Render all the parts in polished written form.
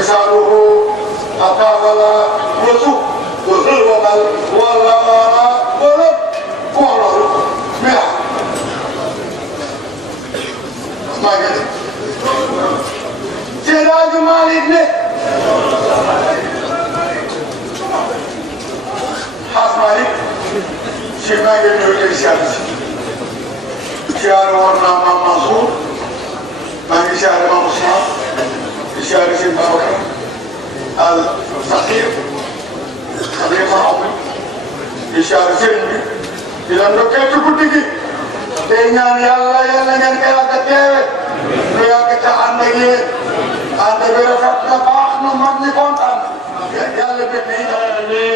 مثاله أطاول وسوء وظلم والله ولد والله مئة ما قدر سراج مالك حاس مالك شما قدر الإرشاد شعر ورنا ما منصور ما شعر ما مصنع شعر سيدنا بكر الصغير صغير معاوي شعر سيدنا إذا نكتب كتير dengan Allah yang dengan kaya dia kita andai anda berasap nak nomor ni kontan ya lebih ni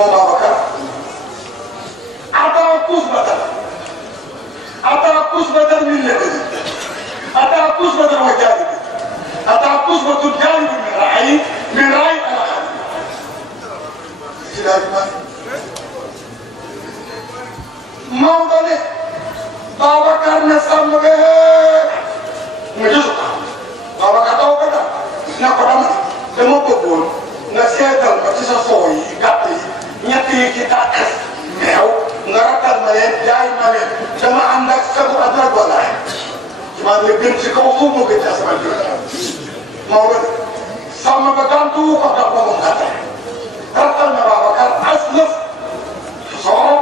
Babacar walaay maa ngi gën ci kaw suuf moo gën ci asamaan bi moo gën sàmm ba gàntu ko tax ba mu gàttal rattal na Babacar as lëf soo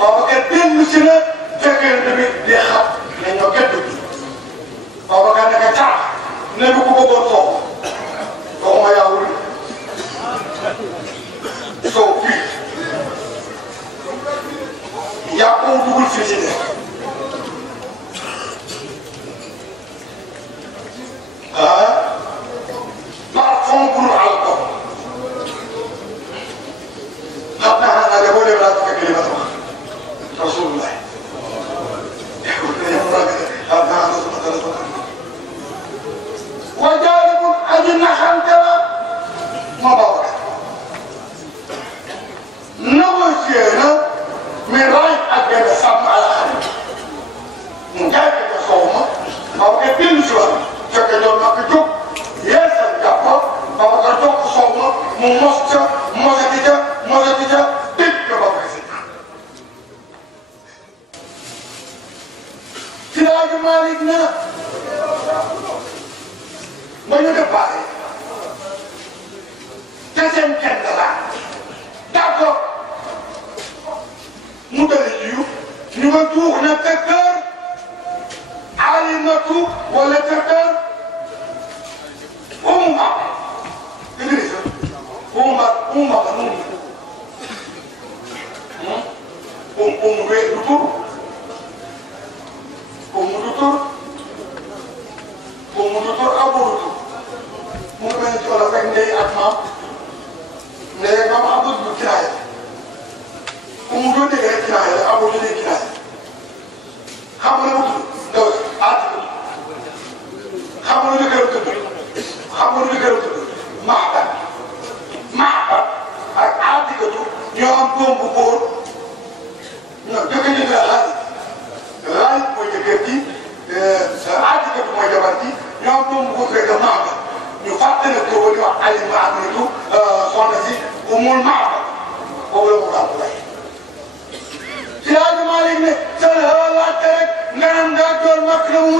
Babacar dellu si na fekkee bi di xat ne ñoo gëdd bi Babacar ne ka caax ne bi ku bëggoon soow waxuma yaa wul soow fii yaa ko dugul fii ci ne parfum pour alcool xam naa xanaa de boo demee laa fekk li ma wax rasulullah وجانب أجن خانتلا ما بابك نوسينا من رايت أجن سام على خانت مجاك كصومة بابك بينشوا فكجون ما كجوك يسر جابا بابك جوك صومة ممسجة مزتجة ديك بابك سينا سلاج مالكنا ba ñu déparé te seen kenn la d'accord mu dali jiw ñu nga tuux na te kër alimatu wala te kër umma Idrissa umma ba nu du tur abu du tur mu ngi mel ni tool rek ndey ak maam ndey ak maam amul du kinaaya ku mu doon dégg rek kinaaya la amul lu dee kinaaya xam nga lu mu tudd ndaw si aati xam nga lu jëkkëram tudd Mahbat ak aatikatu ñoo am doom bu góor ñoo jëkkër ji la Xaalid mooy jëkkër ji aatikatu mooy jabar ji ñoo am doom bu góor rek Mahbat ñu fàttali ko di wax Alioune Aminatu soxna si umul Mahbat boobu la mu ràmbu lay si laaj Malick ne sa laajte rek nga naan ngaa door makk na mu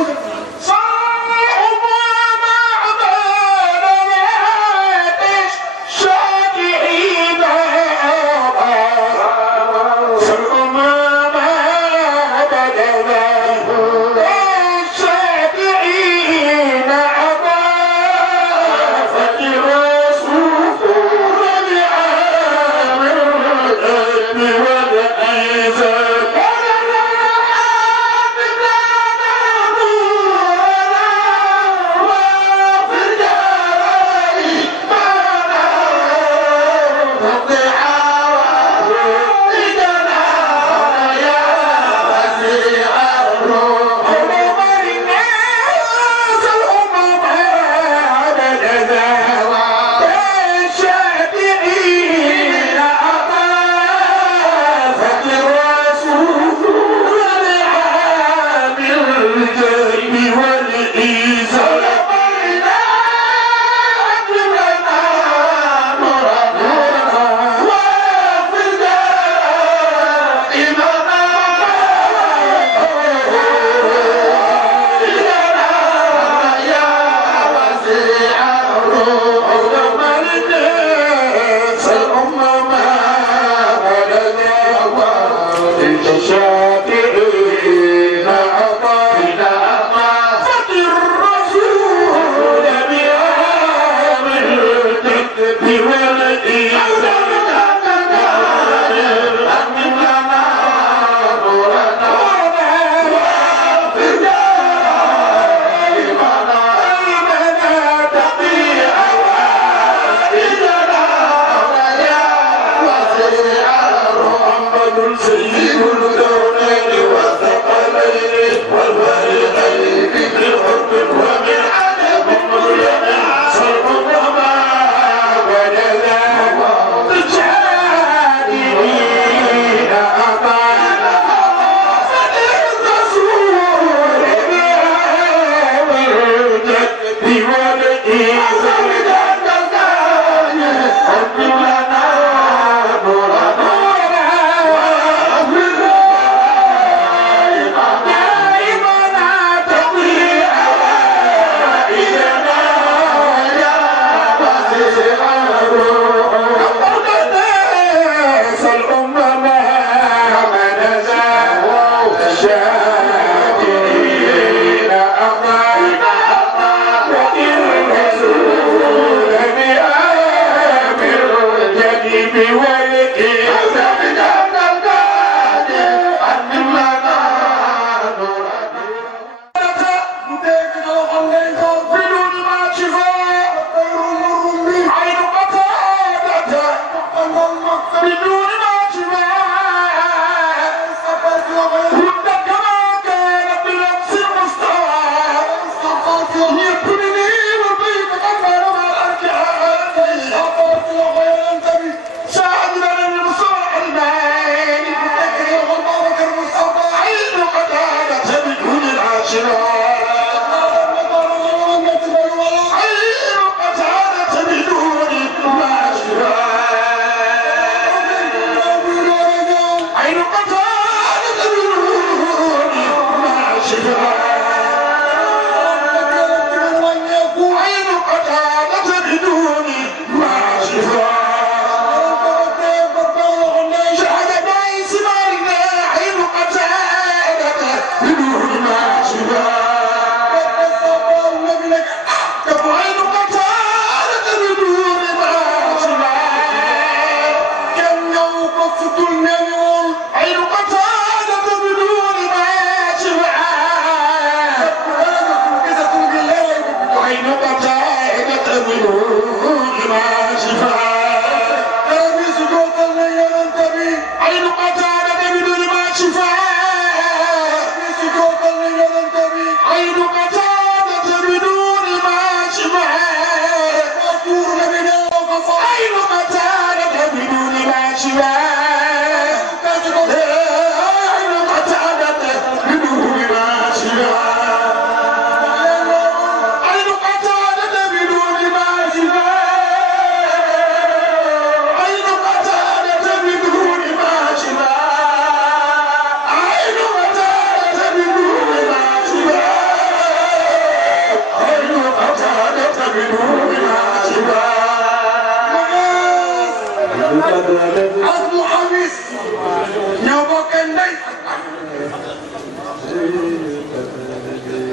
سيد الكون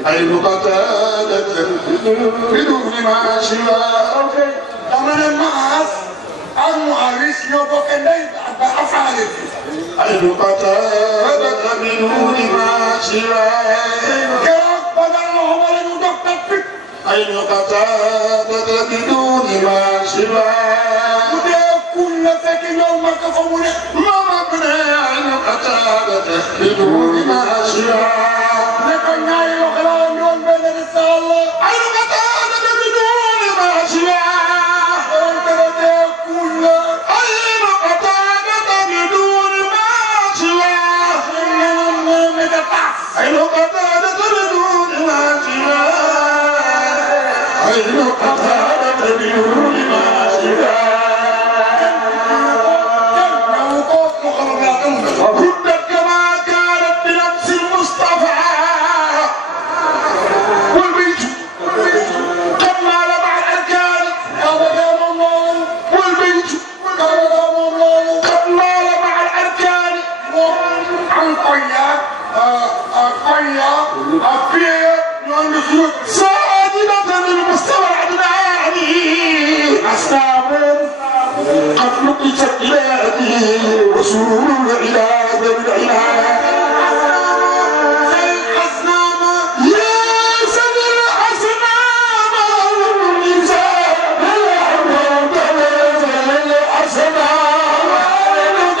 أي قتادة بدون ما سواه أمر المعاص المعارس يبقى لي بأفعال أي قتادة بدون ما سواه كيف بدل الله ولن يدقق أي قتادة بدون ما سواه كل فكر يوم كفمنا ما ربنا أي قتادة بدون ما سواه لكن يا يخلان يوم بين الرسالة أي قتادة بدون ما سواه وانت لدي كل أي قتادة بدون ما سواه أي قتادة بدون ما سواه أي قتادة بدون ما سواه ردت كما كانت بنفس المصطفى والبيت قد مال مع الأركان والبيت قد مال مع الأركان ساجدة للمستوى العدناني أسلام قد نقشت بلادي رسول العلاج بالعناية يا سيد الأصنام والنساء الأحمد الأصنام والنساء الأحمد الأصنام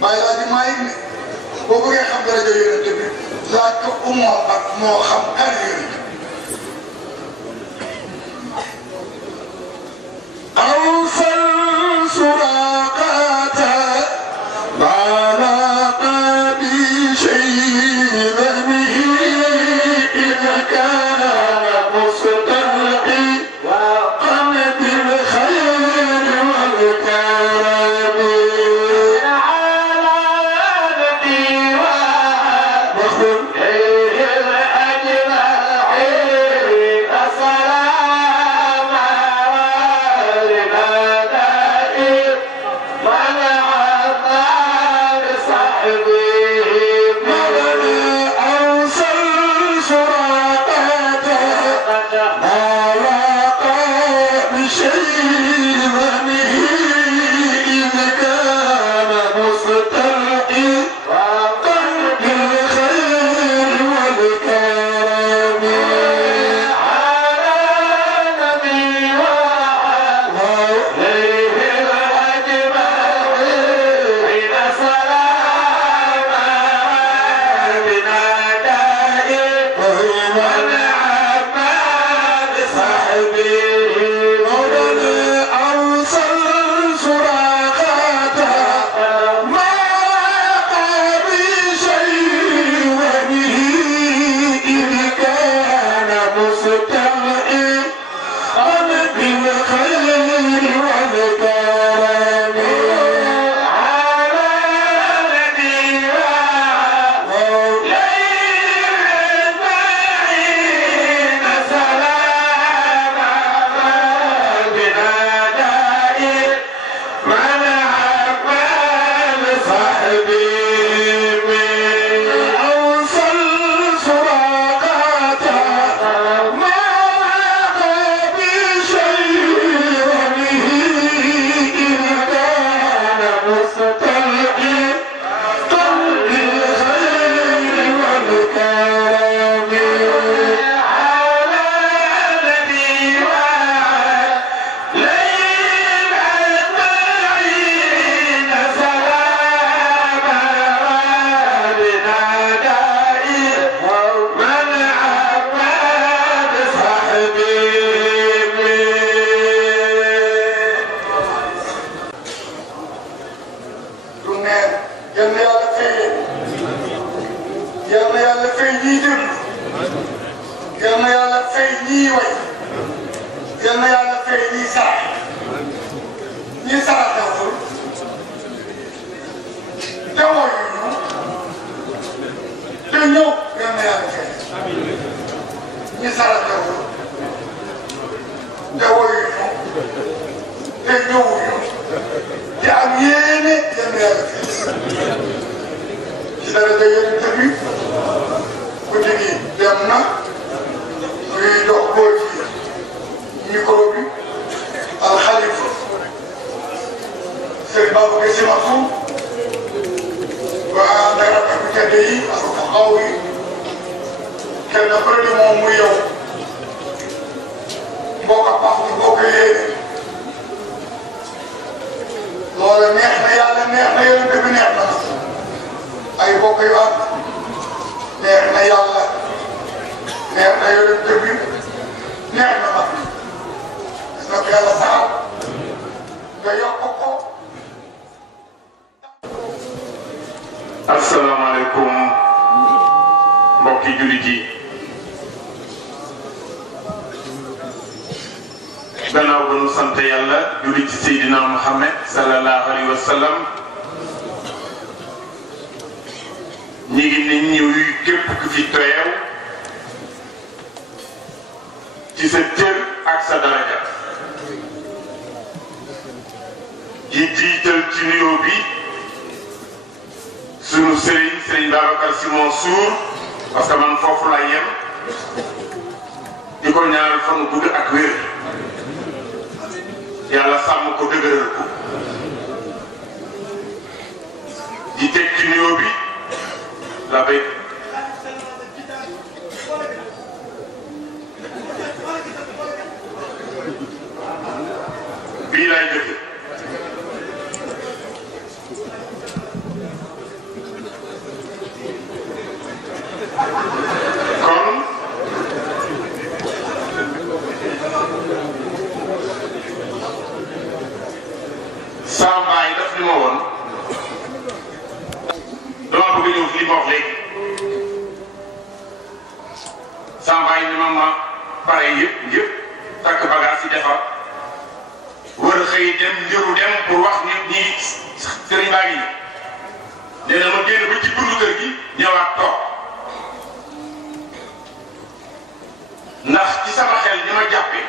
bàyyi laa di maa yëg ne boo bëggee xam daraja yonent bi laaj ko umoo ak moo xam kan yonent أوصل سراقة بلغ بشيء ذنبه إن كان مستلقي وقمد الخير والكرم على نبي وخلقه الأجمعين السلام asalaamaaleykum mbokki jullit yi gannaaw ba nu sant yàlla julli ci Seydina Muhammad sallallahu alayhi wa sallam ñi ngi ne ñëw képp ku fi teew ci sa cër ak sa daraja di jiital ci nuyoo bi sunu Serigne Babacar Sy Mansour parce que man foofu laa yem di ko ñaanal fan gudd ak wér yàlla sàmm ko dëgëral ko di teg ci nuyoo bi la béy bii laay jëfe ma wax léegi sama bàyyi ni ma pare yëpp takk bagage yi defar war a xëy dem njëru dem pour wax nit ñi sëriñ baa ngi nee na ma génn ba ci buntu kër gi ñëwaat toog ndax ci sama xel ni ma jàppe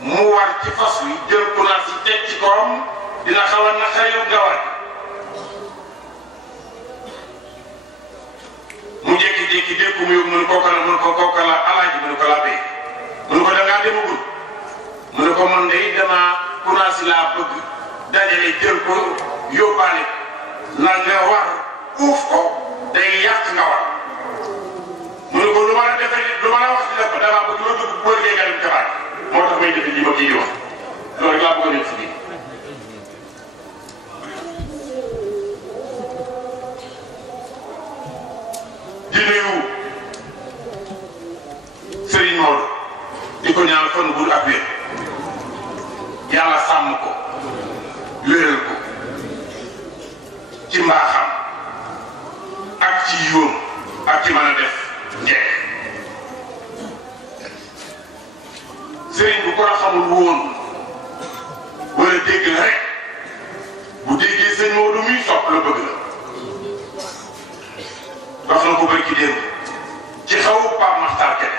mu war ci fas wi jël kunaas yi teg ci kawam dina xaw a naqari nga war mu jékki-jékki dégg ko mu yóbbu mu ne kooka la alaaji mu ne ko la béy mu ne ko dangaa demagul mu ne ko man de dama kunaas laa bëgg dajale jël ko yóbbaale la nga war uuf ko day yàq nga war mu ne ko lu ma la defee lu ma la wax di def ko damaa bëgg loo dugg bu wërgee nga dem jabaat moo tax may defe lii ma kii di wax loolu rek laa bëgg a nekk si di nuyu Serigne Maodo di ko ñaan fan gudd ak wér yàlla sàmm ko wéral ko ci mbaaxam ak ci yoon ak ci mën a def njekk Serigne bu ko la xamul woon wala dégg la rek bu déggee sëñ Maodo muy sopp la bëgg la wax na ko bëri ci démb ci xawu Pape Makhtar Kébé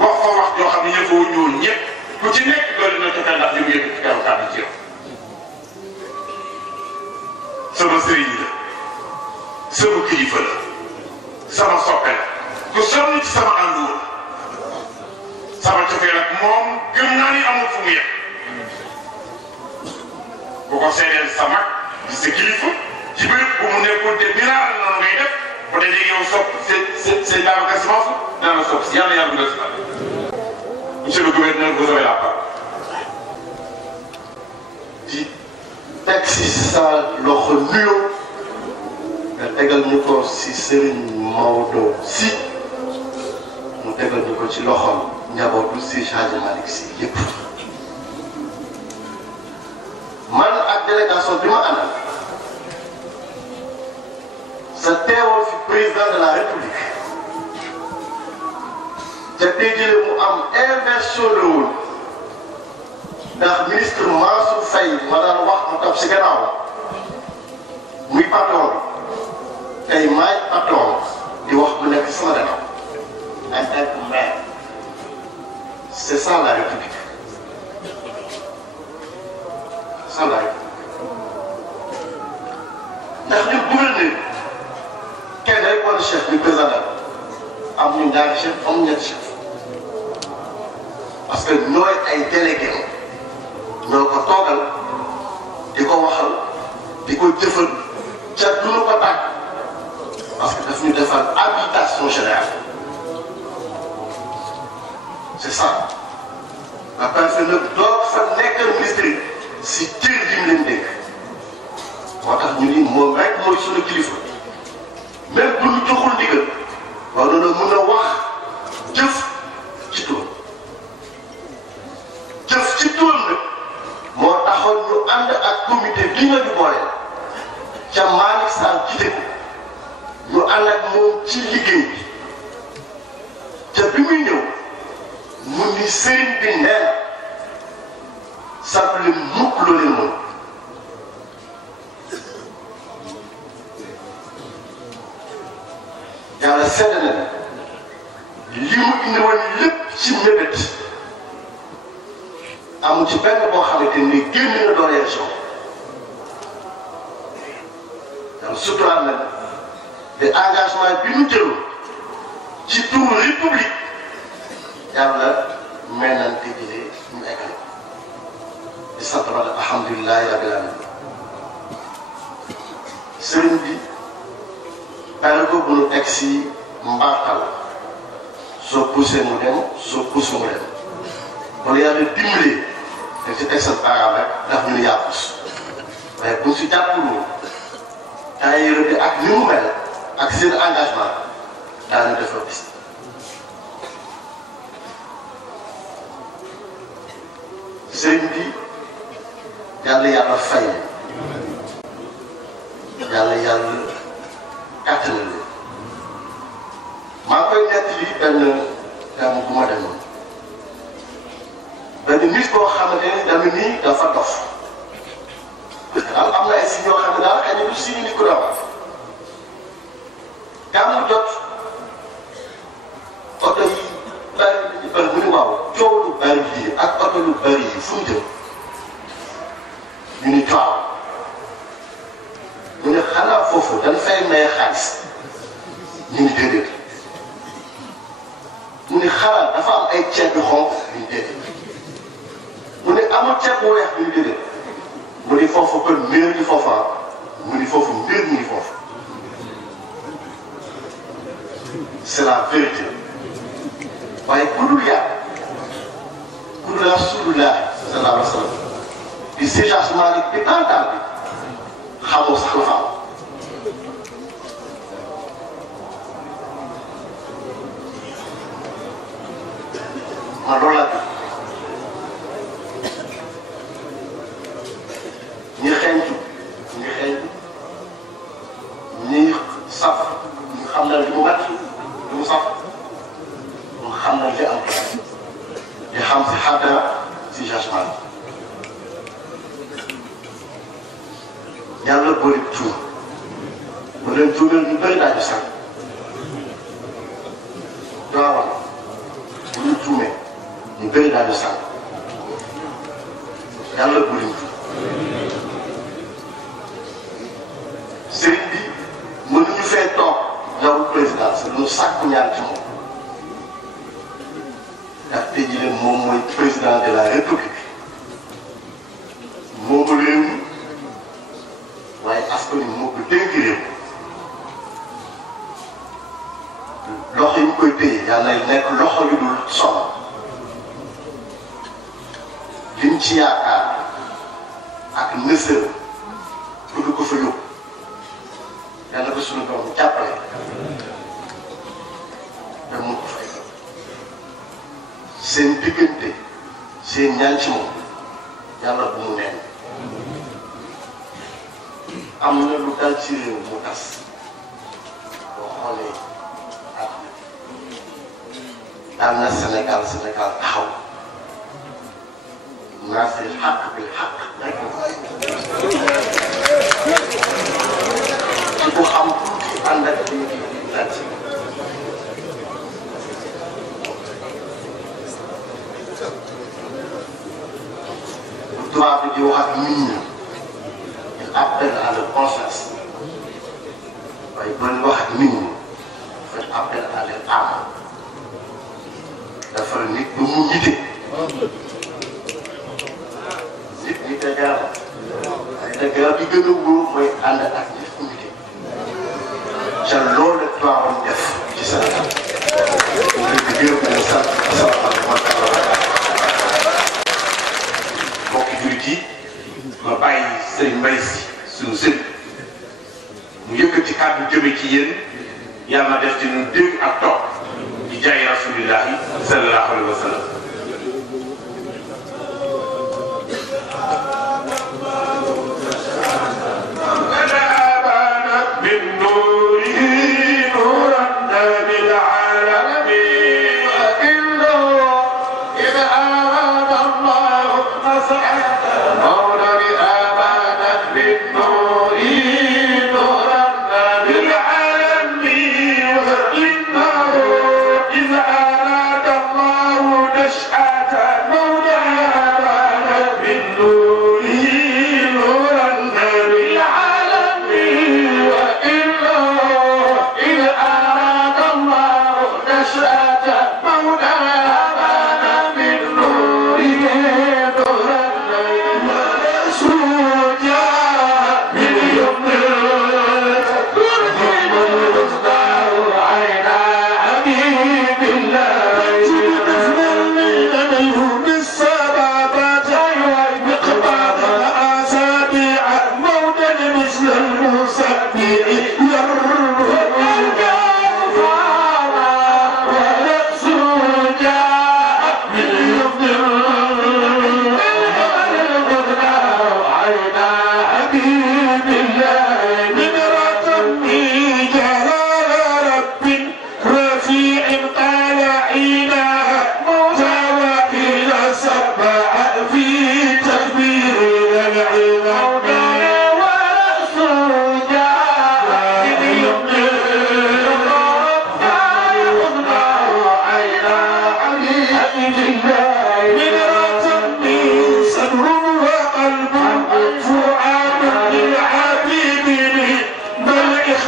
wax ko wax joo xam ne ñëpp woo ñëwoon ñëpp ku ci nekk doole na cofee ndax li mu yëg ci kaw kàddu ci yow sama sëriñ la sama kilifa la sama soppe la ku sonn ci sama ànduwa la sama cofee nag moom gëm naa ni amul fu mu yem bu ko seedeel sa mag di sa kilifa ci biir bu mu nekkul te biraar noonu ngay def bu dee léegi yow sopp seen Babacar Sy Mansour dana sopp si yàlla yàlla dugal si la monsieur le gouverneur vous avez la parole. di teg si sa loxo nuyoo nga tegal ñu ko si Serigne Maodo Sy mu tegal ñu ko ci loxoom njabootu si Hadji Malick Sy yëpp man ak délégation bi ma àndal sa teewal fi président de la république te tey jii mu am inversion de rôle ndax ministre Mansour Faye ma daan wax mu topp si gannaaw muy patron bi tey maay patron di wax mu nekk sama gannaaw en tant que maire c'est ça la république c'est ça la république ndax ñu gouverneur kenn rek wala chef du président am ñu ñaari chef am ñetti chef parce que ñooy ay délégué ñoo ko toogal di ko waxal di ko jëfal ca duñu ko tàgg parce que daf ñu defal habitation générale c'est ça la personne nag doog fa nekkal ministre yi si cër yi mu leen dégg moo tax ñu ni moom rek mooy suñu kilifa même bu ñu joxul ndigal war na mën a wax jëf ci turam jëf ci turam nag moo taxoon ñu ànd ak comité bi nga ñu booleel ca Malick Sall jiite ko ñu ànd ak moom ci liggéey bi ca bi muy ñëw mu ni sëriñ bi nee na sàppali mukk loo leen mën yàlla sedd na li mu indi woon lépp ci mébét amul ci benn boo xamante ni génn na doon région yàlla suturaal na de engagement bi mu jëloon ci turu république yàlla mel nañ tëjee ñu eggale di sant wala alhamdulilahi rabbil alamin sëriñ bi bàyyi ko bu nu teg si mbartal soo poussé mu dem soo poussé mu dem kon yàlla dimbalee te si teg sa baaraam rek ndax ñu ne yaa pousse waaye bu ñu si jàppul woon tailleur bi ak ni mu mel ak seen engagement daanu defar bis sëriñ bi yàlla fay yàlla kàttanal leen maa ngi koy nettali benn gàmm bu ma demoon benn nit koo xamante ne dama nii dafa dof daal am na ay si ñoo xam ne daal xëy na du si nit ku daw gàmmu jot oto yi bari mu ne waaw coow lu bari lii ak oto lu bari yi fu mu jëm ñu ni coow ñu ne xanaa foofu dañ fay maye xaalis ñu ni déedéet mu ne xanaa dafa am ay ceeb yu xonq ñu ni déedéet mu ne amul ceeb bu weex ñu ni déedéet mu ni foofu kon mbir ñi foofa mu ni foofu mbir ñi foofu c'est la vérité waaye ku dul yàlla ku dul Rasulullah sallallahu alayhi wa sallam di Seydi Hadji Malick bi tàntaal bi xamoo sax la fa am man loolu laa ñi xeeñtu ñi saf ñu xam na li mu mat li mu saf ñu xam na li am di xam si xaddara si jugement yàlla bëri tuur mu leen tuural ñu bëri daañu sax doawal bu ñu tuumee ñu bëri daañu sax yàlla bëri tuur sëriñ bi mënuñu fee toog yow président c'est lu sàkku ñaan ci moom ndax tey jii leen moom mooy président de la république moomu réew mi waaye askan wi moo ko dénk réew loxo yi ñu koy téye yàlla nekk loxo yu dul sonal liñ ci yaakaar ak nësër pour du ko fa yóbbu yàlla ko suñu doom jàppale da mun ko fay seen diggante seen ñaan ci moom yàlla bu mu neen am na lu dal ci réew mu tas boo xoolee ak daal na Sénégal taxaw naasir xaq bil xaq rek ci ku xam tuuti ànd ak lii di laaj bu tubaab bi di wax ak nit ñi il appelle à la conscience waaye booy wax ak nit ñi fait appel à l'âme dafa nit ba mu nite nit ñi te garab waaye te garab yi gën a wóor mooy ànd ak nit ku nite ca loolu la tubaabam def ci Sénégal ñu ngi di gërëm di sant asalaamaaleykum wa rahmatulah. mbokki jurit yi ma bàyyi sëriñ Mbaye si suñu sëriñ mu yëkkati kàddu jëme ci yéen yàlla na def ci ñun dégg ak topp di jaay rasulillahi sallallahu alayhi wa sallam.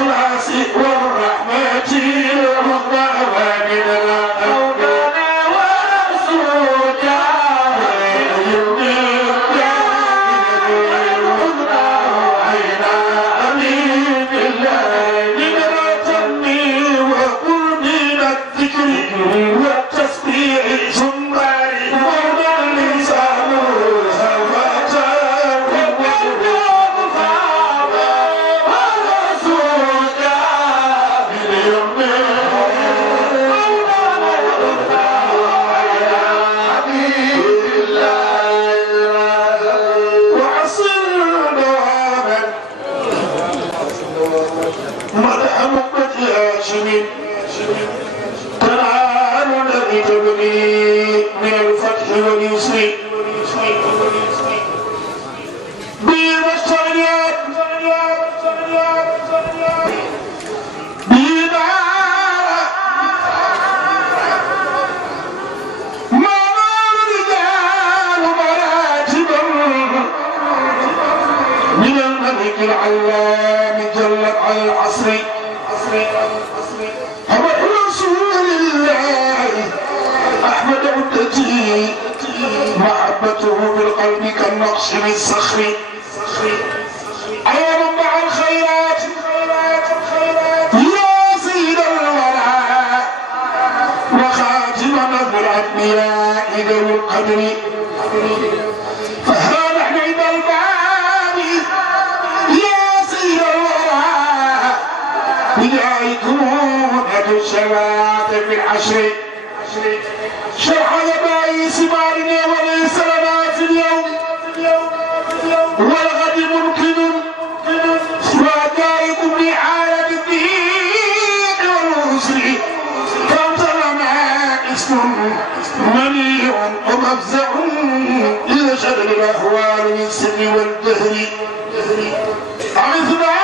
والإخلاص والرحمة والرضوان مولانا ورسولك والتسبيح ثم مولا لسان من الفتح واليسر بما اشتغلت بما الرجال مراتبا من الملك العلام جلت على العصر رسول الله أحمد عدتي محبته بالقلب كالنقش بالصخر أيا منبع الخيرات يا سيد الورى وخاتم نذر الأنبياء ذوي القدر فها نحن عند الباب يا سيد الورى بدايكم الشفاعة في العشر شرح يبايس مالنا وليس لنا في اليوم والغد ممكن وجائكم لحالة الضيق والعسر فانت لنا اسم منيع ومفزع إذا شغل الأهوال من السر والدهر عمثنا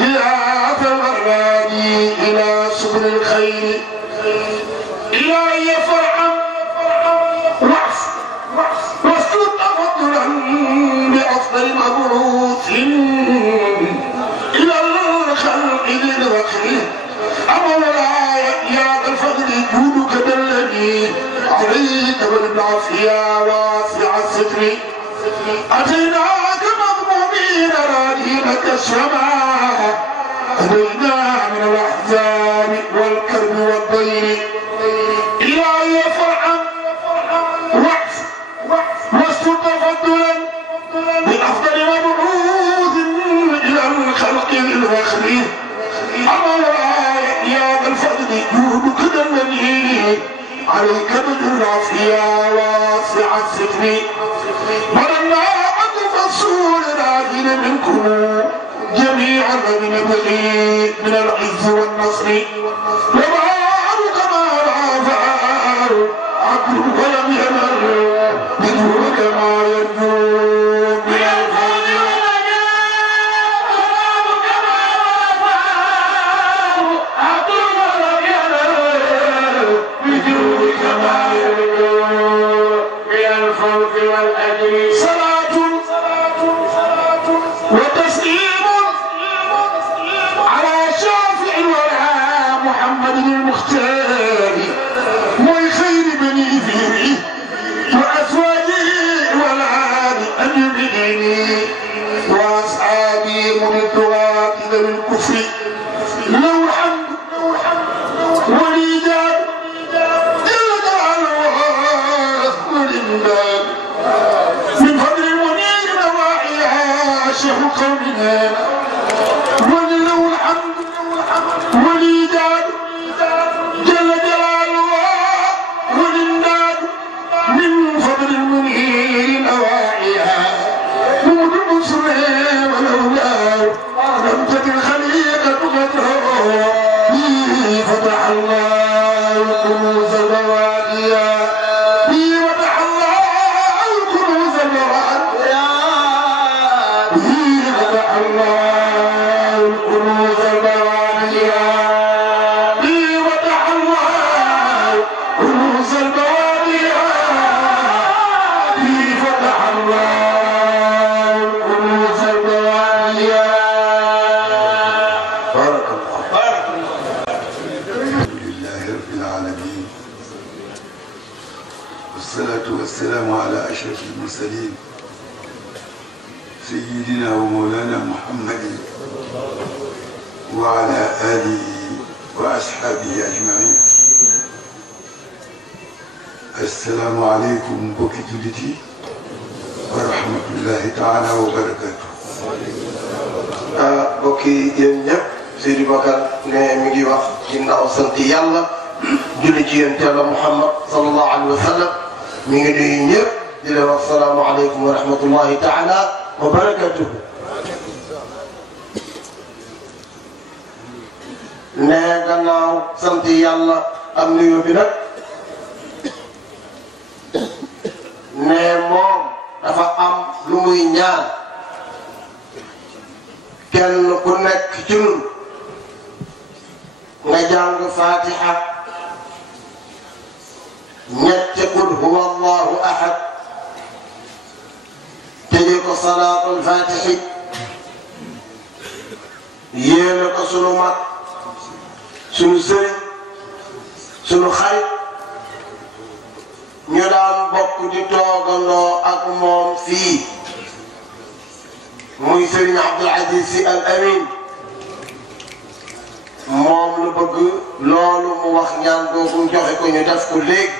يا فالغرباني إلى سبل الخير إلى أن يفرحا واسلط تفضلا بأفضل مبعوث إلى الخلق للوخر أما ولا يا ذا الفضل جودك دلني عليك بالعافية واسع الستر أتيناك مضمومين راضينك السماء هدينا من الأحزان والكرب والضير إلى أن يفرحا واسلط تفضلا بأفضل مبعوث إلى الخلق للفخر أما يا ذا الفضل جودك دلني عليك بالعافية واسع الستر ولنا عطف السور راجل منكم جميعا بنبغي من العز والنصر وبار كما رافع عبد ولم يمر بدون كما يرجو من الفضل والنجاة كما رافع عبد ولم يمر بدون كما يرجو من الفضل والأجر صلاة وتسليم على شافع الورى محمد المختار وخير بني فيه وأزواجه والآل أن يبديني وأصحابي من الدعاة ذوي الكفر له الحمد والإيجاب جل جلاله والإمداد من فضل المنير نواحيها شيخ قومنا وله الحمد والإيجاد جل جلاله والإمداد من فضل المنير نواحيها نور المسلم ولولاه لم تكن الخليقة قدره فتح الله كنوز البوادية فتح الله كنوز البوادية سيدنا ومولانا محمد وعلى آله وأصحابه أجمعين. السلام عليكم بوكي جلتي ورحمة الله تعالى وبركاته. bokki yéen ñëpp Seydou Bakar ne mi ngi wax ginnaaw sant yàlla julli ci yonent Yàlla Muhammad sallallahu alayhi wa sallam mi ngi nuyu ñëpp di leen wax salaamaaleykum wa rahmatullahi taala wa barakatuhu. ne gannaaw sant yàlla am nuyu bi nag ne moom dafa am lu muy ñaan kenn ku nekk ci ñun nga jàng fatiha ñetti qul huwa allahu ahad tëjee ko salaatul fatihi yéene ko sunu mag sunu sëriñ sunu xarit ñu daan bokk di toogandoo ak moom fii muy Serigne Abdoul Aziz Sy Al Amin moom lu bëgg loolu mu wax ñaan googu joxe ko ñu def ko léegi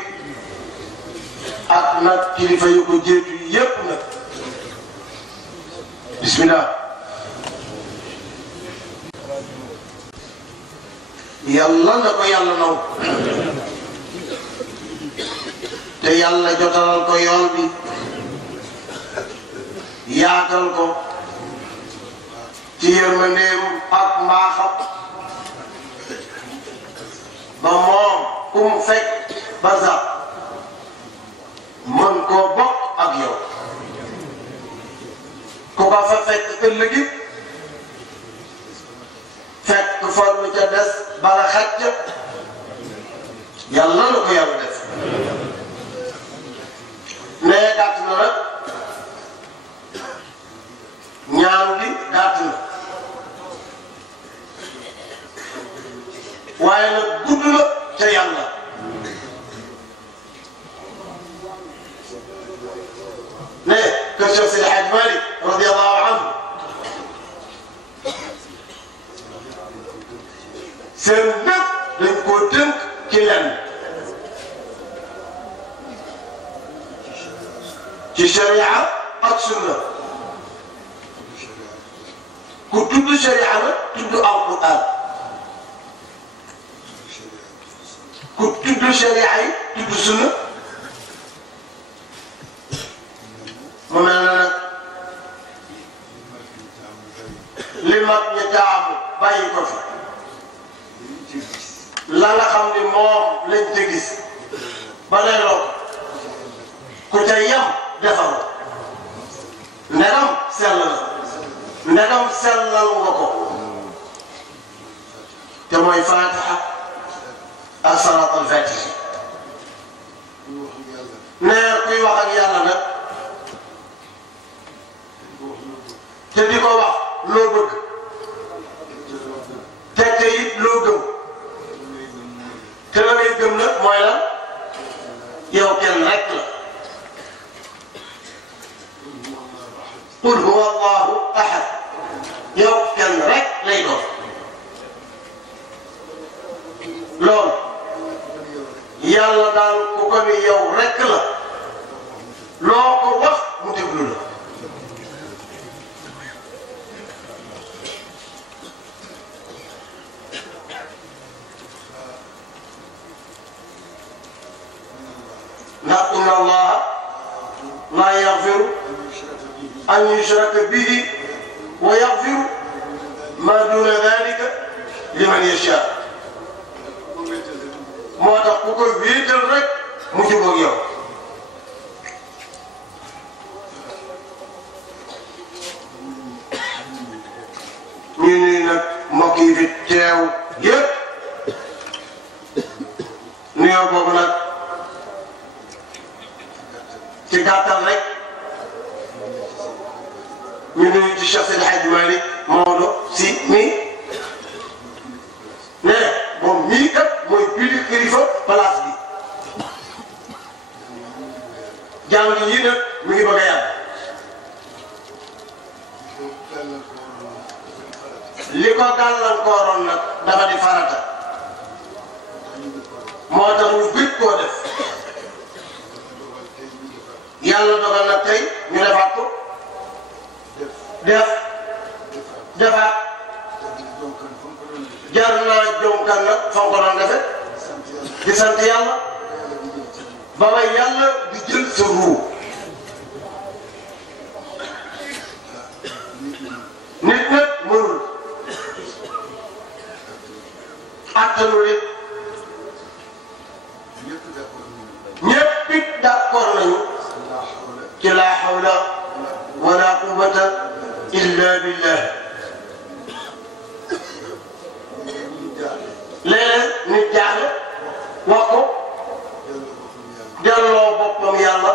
ak nag kilifa yu ko jiitu yépp nag bismillah. yàlla na ko yàlla naw te yàlla jotalal ko yoon bi yaatal ko ci yërmandeem ak mbaaxam ba moom ku mu fekk ba sax mën koo bokk ak yow ku ko fa fekk ëllëg fekk fa lu ca des bala xacc yàlla na ko yàlla def. nee gàtt na nag ñaan bi gàtt na waaye nag gudd na ca yàlla. ne kër Cheikh Seydi Hadji Malick radiyallahu anhu seen lépp dañ koo tënk ci lenn ci sharia ak sunna. ku tudd sharia la tudd alquran ku tudd sharia yi tudd sunna. mu mel ne nag li mag ñi taamu bàyyi ko fi la nga xam ni moom lañ ca gis ba leeloo ku ca yem defaru ndegam sell na ndegam sellal nga ko te mooy fatiha ak salaatul fatiha. nee kuy wax ak yàlla nag te di ko wax loo bëgg te it loo gëm te la ngay gëm nag mooy la yow kenn rek la. qul huwa allahu ahad yow kenn rek lay doon. loolu yàlla daal ku ko ni yow rek la loo ko wax mu déglu la. ndax inna allaha la yaghfiru an yushraka bihi wa yaghfiru ma duna dhalika liman yasha. moo tax ku ko wéetal rek mu jubóog yow. ñu nii nag mbokk yi fi teew yëpp nuyoo boobu nag ci gàttal rek ñu nuyu ci Cheikh Seydi Hadji Malick Maodo Sy mi ne moom mii kat mooy biir kilifa place bi. jàng yi nag mi ngi bëgg a yàgg li ko gàllankooroon nag dafa di farata moo tax ñu gëj koo def yàlla dogal nag tey ñu defaat ko defaat jar naa jonkan nag fa ko doon defe di sant yàlla ba way yàlla di jël sa ruu nit nag mënul attanul it ñépp it d'accord nañu ci laa hawla wala quwwata illa billah léeg-léeg nit jaaxle wax ko delloo boppam yàlla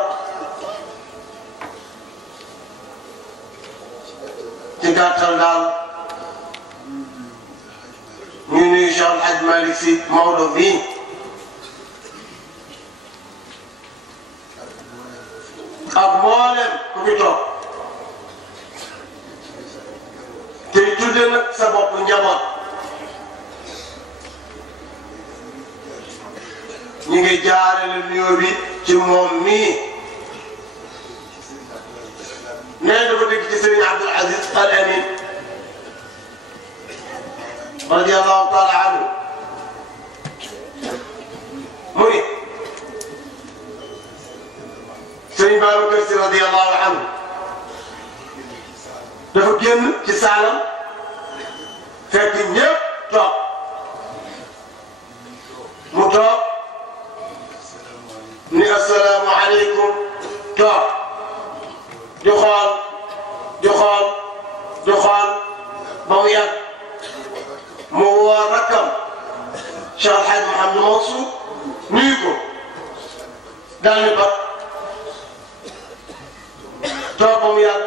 ci gàttal daal ñu nuyu Cheikh El Hadj Malick Sy Maodo bii ak mboolem ku fi toog te tudde nag sa bopp njaboot ñu ngi jaarale nuyoo bi ci moom mii nee dafa dégg ci Serigne Abdoul Aziz Al Amin radiyallahu taala anhu mu ni Serigne Babacar Sy radiyallahu anhu dafa génn ci saalam fekk ñëpp toog mu toog ni assalaamu aleykum toog di xool di xool di xool ba mu yàgg mu woo rakkam Cheikh El Hadj Mouhamadou Mansour nuyu ko daal ni ba toog ba mu yàgg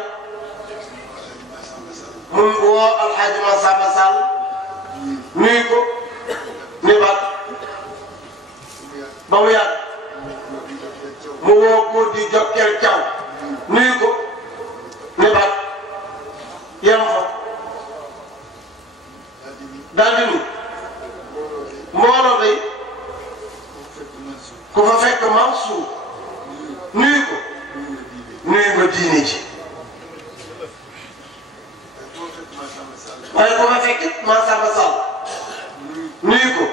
mu woo El Hadj Massamba Sall nuyu ko ni ba ba mu yàgg mu woo góor di Jokkel Thiaw nuyu ko ne ba yem fa daal di nu mbooloo day ku fa fekk Mansour nuyu ko nuyu nga diine ji waaye ku fa fekk Massamba Sall nuyu ko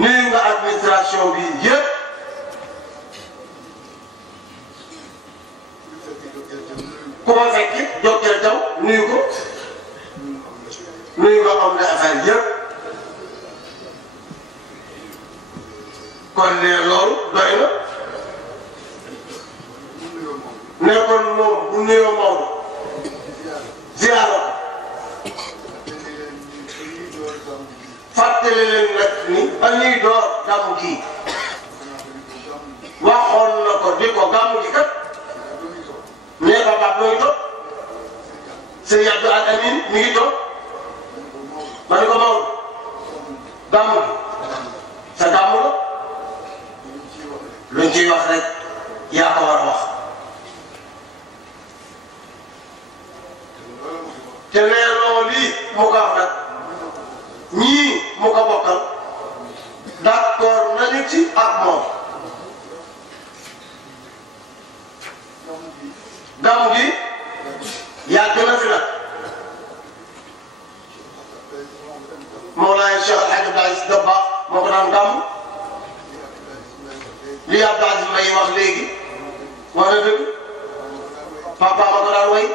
nuyu nga administration bi yëpp ku ma fekk Jokkel Thiaw nuyu ko nuyu nga homme d'affaires yëpp kon ne loolu doy na ne kon moom bu nuyoo Maodo ziyaara fàttali leen nag ni ba ñuy door gàmmu gi waxoon na ko di ko gàmmu gi kat nee ba Pape ngi toog Sëñ Abdou Al Amin mi ngi toog ma ne ko Maodo gàmmu gi sa gàmmu la luñ ciy wax rek yaa ko war a wax te nee loolu lii mu ko wax nag ñii mu ko bokkal d'accord nañu ci ak moom gàmmu gi yàgg na fi nag Mawlaay Cheikh El Hadj Abdoul Aziz Dabakh moo ko daan gàmmu li Abdou Aziz Mbaye wax léegi wax na dëgg papa ma ko daan way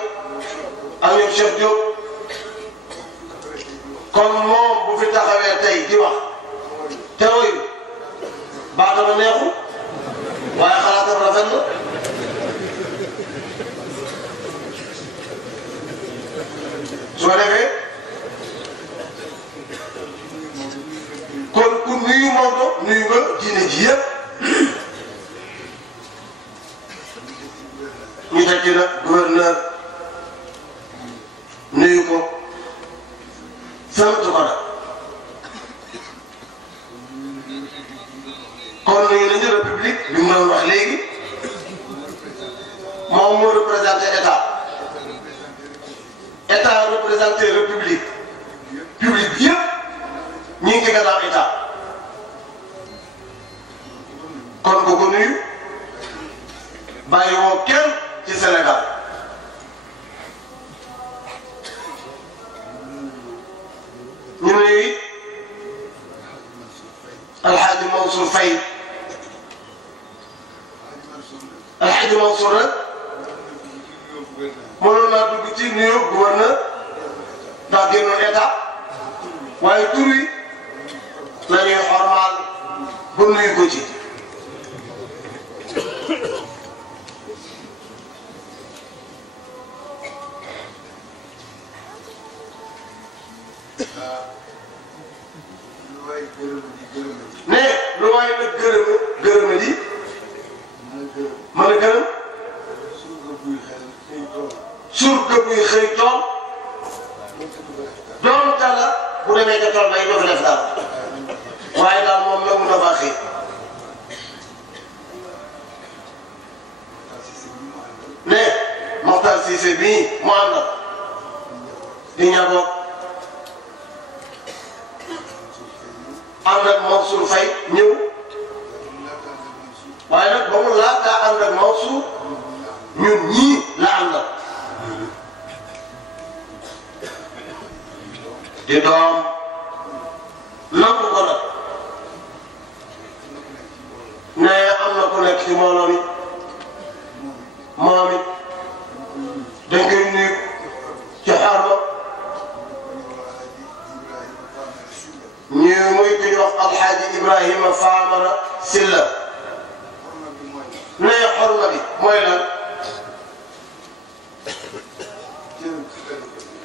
ak ñoom Cheikh Diop kon moom bu fi taxawee tey di wax te woyu baatama neexu waaye xalaatam rafet na su ko defee kon ku nuyu Maodo nuyu nga diine ji yëpp ñu teg ci nag gouverneur nuyu ko sant ko nag kon nuyu nañu république bi mu doon wax léegi moom moo représenté état représenté république public bi yëpp ñu ngi ci gannaaw état kon ko nuyu bàyyi woo kenn ci Sénégal ñu nuyu Alxaaji Mansour Faye Alxaaji Mansour nag mënoon naa dugg ci nuyoo gouverneur ndax génnoon état waaye tur wi la ñuy xormaal ba nuyu ko ci. ne lu waay nag gërëm di mën a gërëm surga buy xëy tool doon tàlla bu demee ca tool bay doo fi def daal waaye daal moom nangu na faa xëy ne Mokhtar Cissé bii mu àndal di ñaboot ànd ak Mansour Faye ñëw waaye nag ba mu laataa ànd ak Mansour ñun ñii la àndal di doom nangu ko nag ne am na ku nekk ci mbooloo mi moom it dañ koy nuyu ci xarma ñu muy ku ñu wax Alxaaji Ibrahima Famara Silla ne xorma bi mooy lan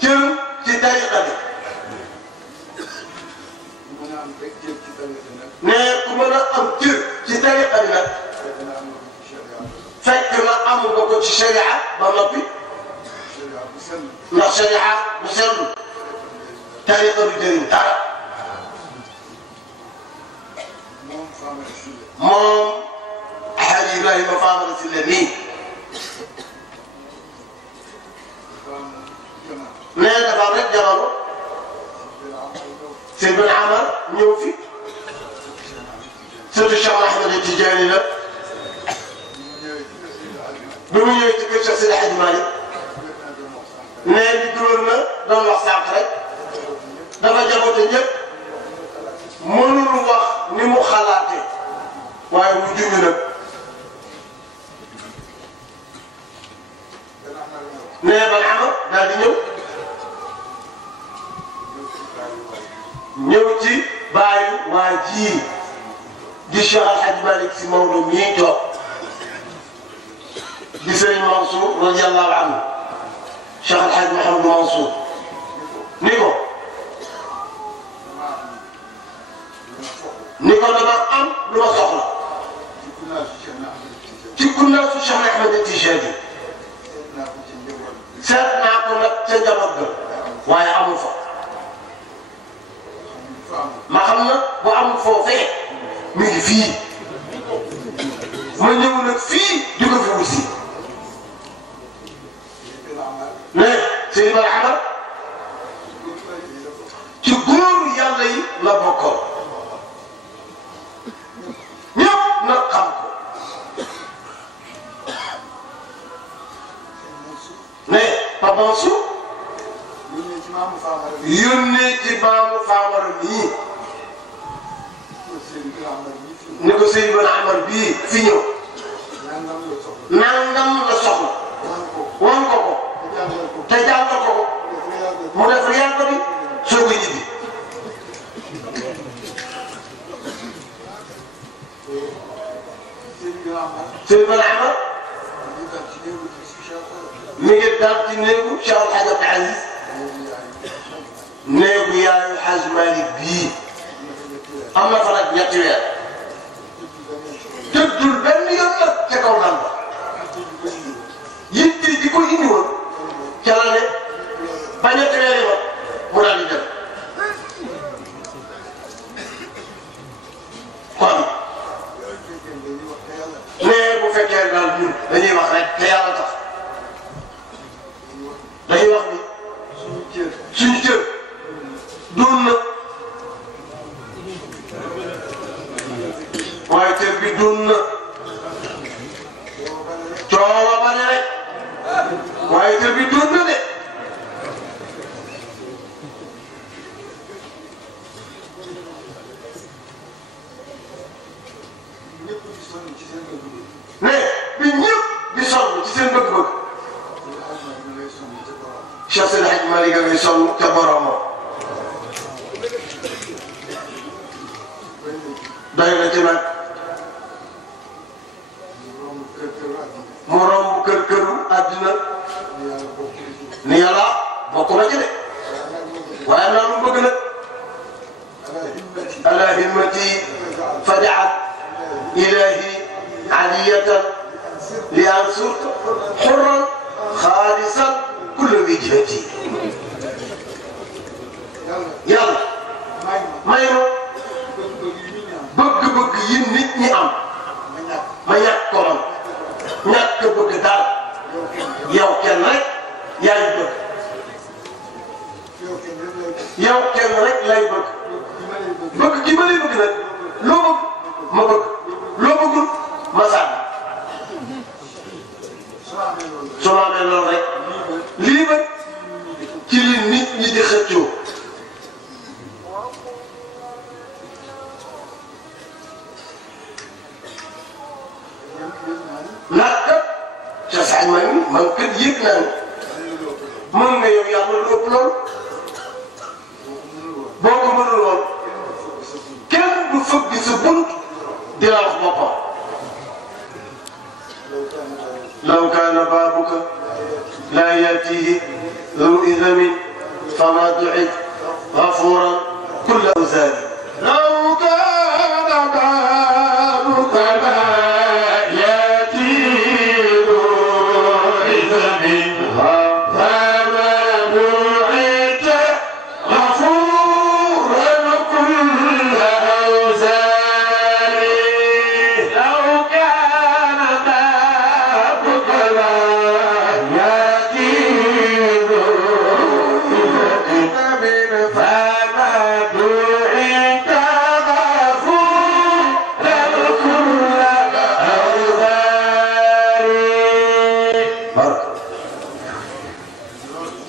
cër ci tariqa bi ne ku mën a am cër ci tariqa bi nag fekk na am nga ko ci sharia ba noppi ndax sharia bu sellu tariqa du jëriñ dara moom Alxaaji Ibrahima Famara Silla nii nee dafa am rek jamono Seydi Ben Amar ñëw fi surtout Cheikh Ahmed Tidiane la bi mu ñëwee ci kër Cheikh Seydi Hadji Malick nee di gouverneur doon wax sànq rek dafa jaboote ñëpp mënul wax ni mu xalaatee waaye mu junj nag nee Ben Amar daal di ñëw ci baayu waa ji di Cheikh Al Hadj Malick Sy Maodo mii toog di Sëriñ Mansour radiyallahu anhu Cheikh Al Hadj Mouhamadou Mansour ni ko dama am lu ma soxla ci kunnaasu Cheikh Ahmed Tijani seet naa ko nag ca njaboot ga waaye amul fa ma xam na bu amul foofee mi ngi fii ma ñëw nag fii di ko fi wusi ne Seydi Ben Amar ci góoru yàlla yi la bokkoon ñëpp nag xam ko ne Pape Mansour yónnee ci maamu Famara mii ni ko Seydi Ben Amar bii fi ñëw nangam la soxla wan ko ko te jàngal ko ko mu def riyaat bi soog a ñibbi Seydi Ben Amar mi ngi dal ci néegu Cheikh El Hadj Abdou Aziz néegu yaayu Hadj Malick bii am na fa nag ñetti weer tëddul benn yoon nag ca kaw naan ba yitte di ko indi woon ca la ne ba ñetti weer yi mu daal di dem kon nee bu fekkee daal ñun dañuy wax rek te yàlla tax dañuy wax ni suñu cër coowa ba ne rek waaye kër bi doon na de ne bi ñëpp di sonn ci seen bëgg-bëgg Cheikh Seydi Hadji Malick ngay sonn ca boromam doy na ci nag mu romb kër këru àddina ni yàlla bokk na ci de waaye naa lu bëgg nag ala himmati faj'al ilahi aliyatan li ansur hurran khalisan kulla wijhati yàlla may ma bëgg-bëgg yi nit ñi am ma ñàkk ko man ñàkk bëgg daal yow kenn rek yaay bëgg yow kenn rek lay bëgg bëgg gi ma lay bëgg nag loo bëgg ma bëgg loo bëggul ma sànni soo amee loolu rek lii ba ci li nit ñi di xëccoo ndax kat ca sañ man kat yëg naa ne mën nga yow yàlla lu ëpp lool boo ko mënul woon kenn du fëgg sa bunt di la wax boppam law kaana baabuka laa yatihi ذو إذن فما دعت غفورا كل أوزان لو كان بابك لا يأتيه ذو إذن فما دعت غفورا كل أوزان لو كان بابك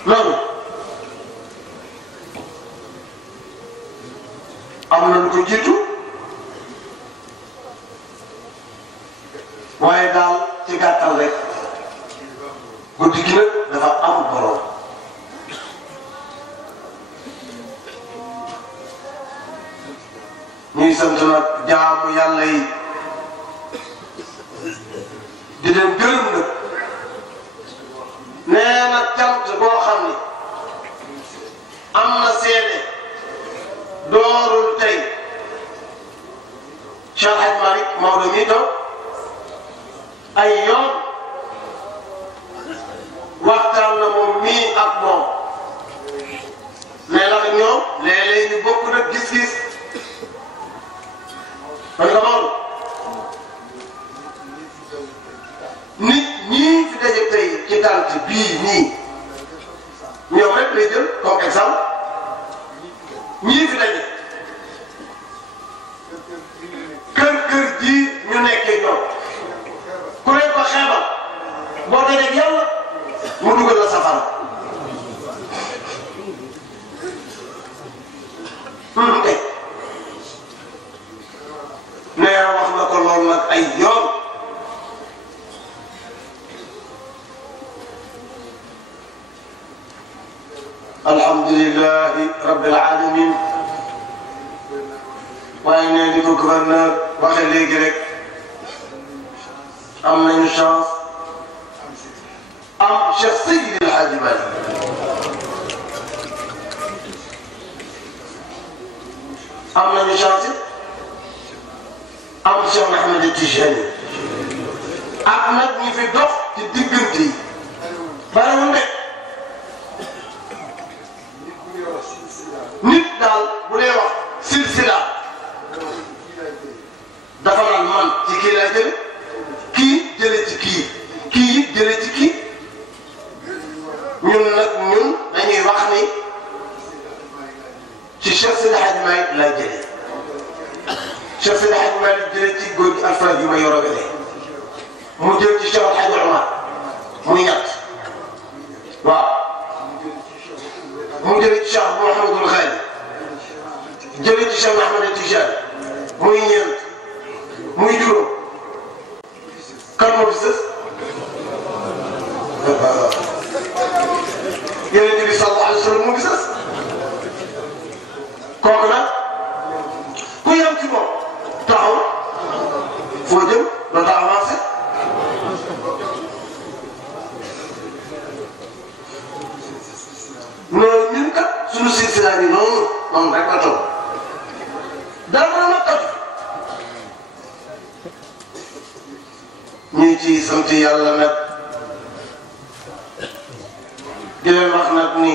لا am nañ ko jiitu waaye daal ci gàttal rek guddi gi nag dafa am borom ñuy sant nag jaamu yàlla yi di leen gërëm nag nee na cant boo xam ni am na seede doorul tey Cheikh Hadj Malick Maodo mi toog ay yoon waxtaan na moom mii ak moom mais nag ñoom léeg-léeg ñu bokk nag gis-gis man nga Maodo nit ñii fi daje tey ci tànt bii nii ñoom rek lay jël comme exemple ñii fi daje kër ji ñu nekkee ñoom ku leen ko xeebal boo dajeeg yàlla mu dugal la safara tey nee wax na ko lool nag ay yoon alhamdulillahi rabbil alamin waaye nee di ko gouverneur waxe léegi rek am nañu chance am Cheikh Seydi El Hadji Malick am nañu chance am Cheikh Ahmed Tijani ak nag ñi fi dox ci diggante yi bariwul de nit daal bu dee wax silsila dafa naan man ci kii lay jële kii jële ci kii kii jële ci kii ñun nag dañuy wax ni ci Cheikh Seydi Hadji Malick lay jële Cheikh Seydi Hadji Malick jële ci góor gi Alpha yu ma yoro wele mu jël ci Cheikh El Hadj Omar muy ñett waaw mu jël ci Cheikh Mouhamadul Khali jëlee ci Cheikh Ahmed Tijani muy ñeent muy juróom kan moo fi sës Yonent bi sallallahu alayhi wa sallam mu ngi sës kooku nag ku yem ci moom taxaw foo jëm doo ta avancé loolu ñun kat suñu silsila bi noonu rek la toll dara nakkatu ñu ngi ciy sant yàlla nag di leen wax nag ni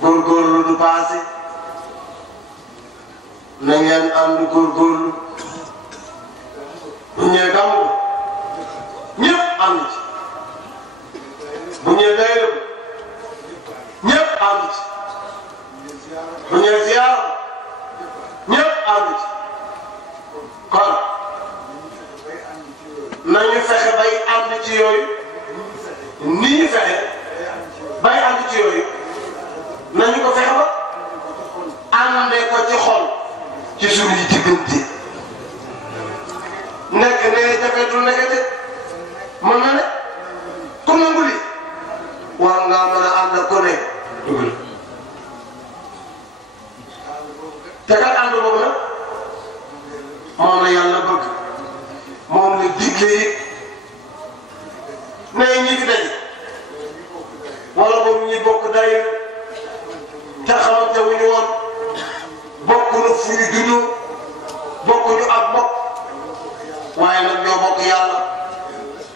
góorgóorlu du paase na ngeen ànd góorgóorlu bu ñëwee gàmmu ñëpp ànd ci bu ñëwee dayoo ñëpp ànd ci bu ñëwee ziyaar ñëpp ànd ci kon nañu fexe bay ànd ci yooyu ni ñu fexe bay ànd ci yooyu nañu ko fexe ba àndee ko ci xol ci suñuy diggante nekk ne jafetul nekkate mën na ne ku nangu li war ngaa mën a ànd ak ko ne te kat ànd boobu nag moom la yàlla bëgg moom la digle it ne ñi fi daje wala boobu ñi bokk day te xamante wu ñu woon bokk na fu ñu juddoo bokk ñu ak bokk waaye nag ñoo bokk yàlla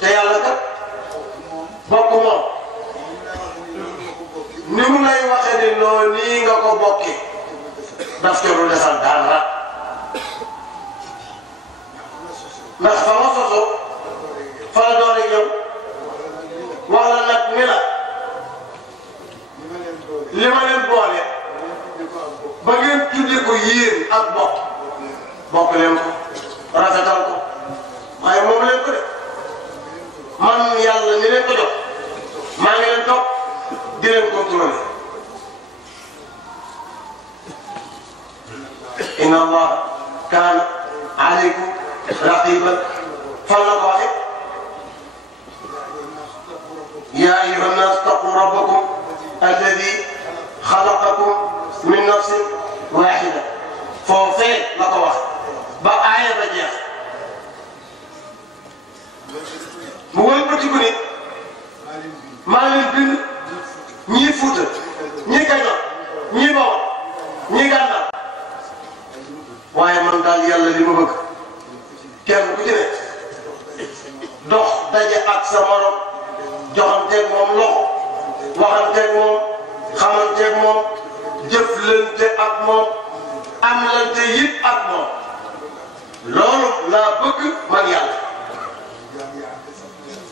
te yàlla kat bokk moom ni mu lay waxee ni noonu nii nga ko bokkee daf ca du desal dara ndax fa ma sosoo fa la doon ak yow wala nag ni la li ma leen boole ba ngeen tuddee ko yéen ak bokk leen ko rafetal ko waaye moom leen ko def man yàlla ni leen ko jox maa ngi leen topp di leen contrôler inna allah kaana alaykum raqiban fan la ko waxee yaa ayyuha nnaas taqu rabbakum alladi xalaqakum min nafsin waxida foofee la ko wax ba aaya ba jeex mu wëlbatiku ni maa leen bind ñii Fuuta ñii Kajoor ñii Bawol ñii Gànnaar waaye man daal yàlla li ma bëgg kenn ku ci ne dox daje ak sa morom joxanteeg moom loxo waxanteeg moom xamanteeg moom jëflante ak moom amlante yit ak moom loolu laa bëgg man yàlla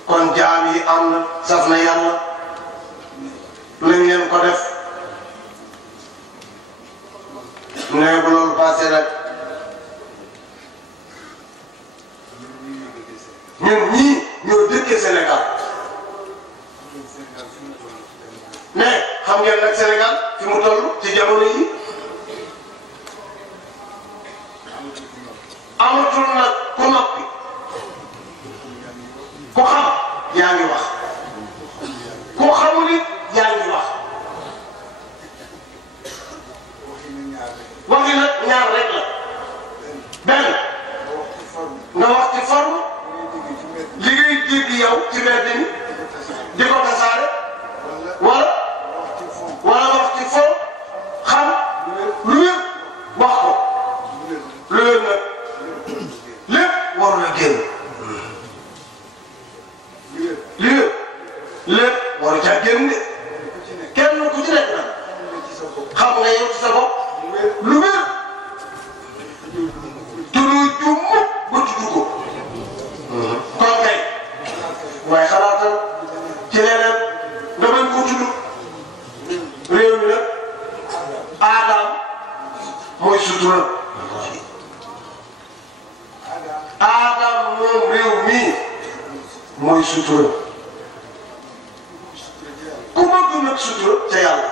kon jaam yi am na saf na yàlla nañ leen ko def ne bu loolu passé nag ñun ñii ñoo dëkkee Sénégal mais xam ngeen nag Sénégal fi mu toll ci jamono yi amatul nag ku noppi ku xam yaa ngi wax ku xamul it yaa ngi wax waxi nag ñaar rek la benn nga wax ci forme li ngay dégg yow ci mbedd mi di ko tasaare wala wax ci fond xam lu wér wax ko lu wér nag lépp warul a génn li wér lépp waru caa génn de kenn ku ci nekk nag xam nga yow ci sa bopp lu wér turu ju mukk ba tudd ko kon kay waaye xalaatal ci leneen nga bañ koo tudd réew mi nag aadaam mooy sutura mooy sutura ku bëgg nag sutura ca yàlla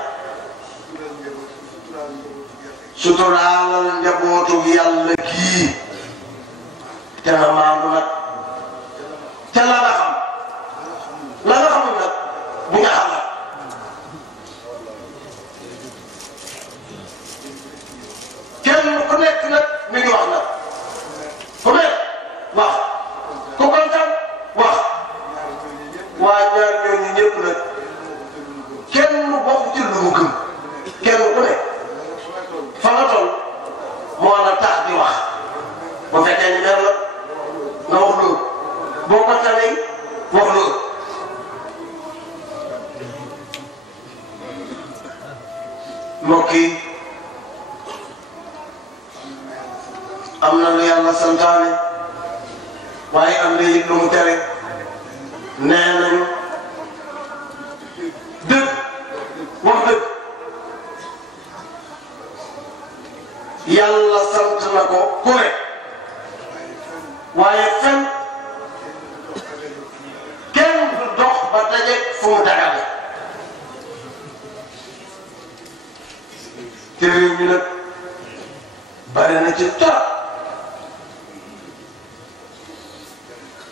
suturaalal njabootu yàlla kii te nga maandu nag ca la nga xam la nga xamul nag bu nga xam nag kenn ku nekk nag mi ngi wax nag ku nekk wax ku kontaan wax waa ñaar ñooñu ñëpp nag kenn bokk ci lu mu gëm kenn ku nekk fa nga toll moo la tax di wax bu fekkee ni mer la nga wax loolu boo ko tanee wax loolu mbokk yi am na lu yàlla santaane waaye am na it lu mu tere nee nañu dëgg wax dëgg yàlla sant na ko ku ne waaye fen kenn du dox ba daje fu mu dagale te réew mi nag bare na ci torop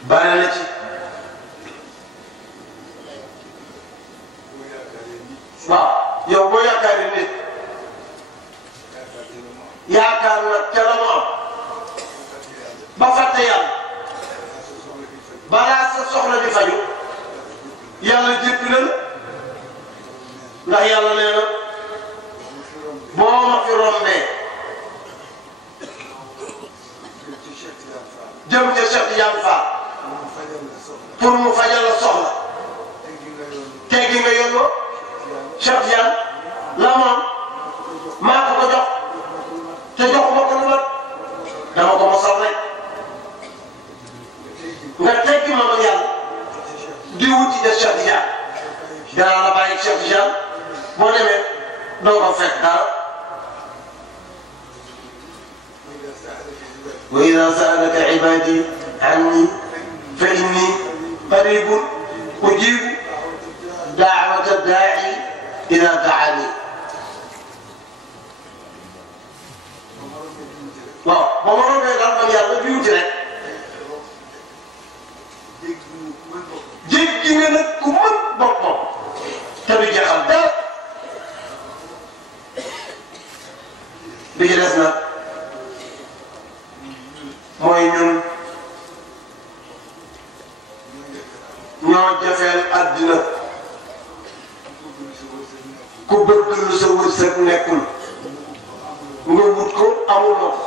bare na ci waaw yow boo yaakaari nit yaakaar nag ca la mu am ba fàtte yàlla balaa sa soxla di faju yàlla jéppi na la ndax yàlla nee na boo ma fi rombee jëm ca Cheikh Tidiane Fall pour mu fajal la soxla teggi nga yónnoo Cheikh Tidiane la moom maa ko ko jox te jox ma ko lu mat dama ko mosal rek nga teggi ma man yàlla di wuti de Cheikh Tidiane danaa la bàyyi Cheikh Tidiane boo demee doo ko fekk dara wa idaa sa'alaka ibaadi anni fa inni qariibun ujiibu da'wata daa'i idaa da'aani waaw ba ma rombee daal man yàlla di wuti rek jéggi nga nag ku mën boppam te du jeexal dara bi ci des nag mooy ñun ñoo jafeel àddina ku bëgg lu sa wërsëg nekkul nga wut ko amuloo ko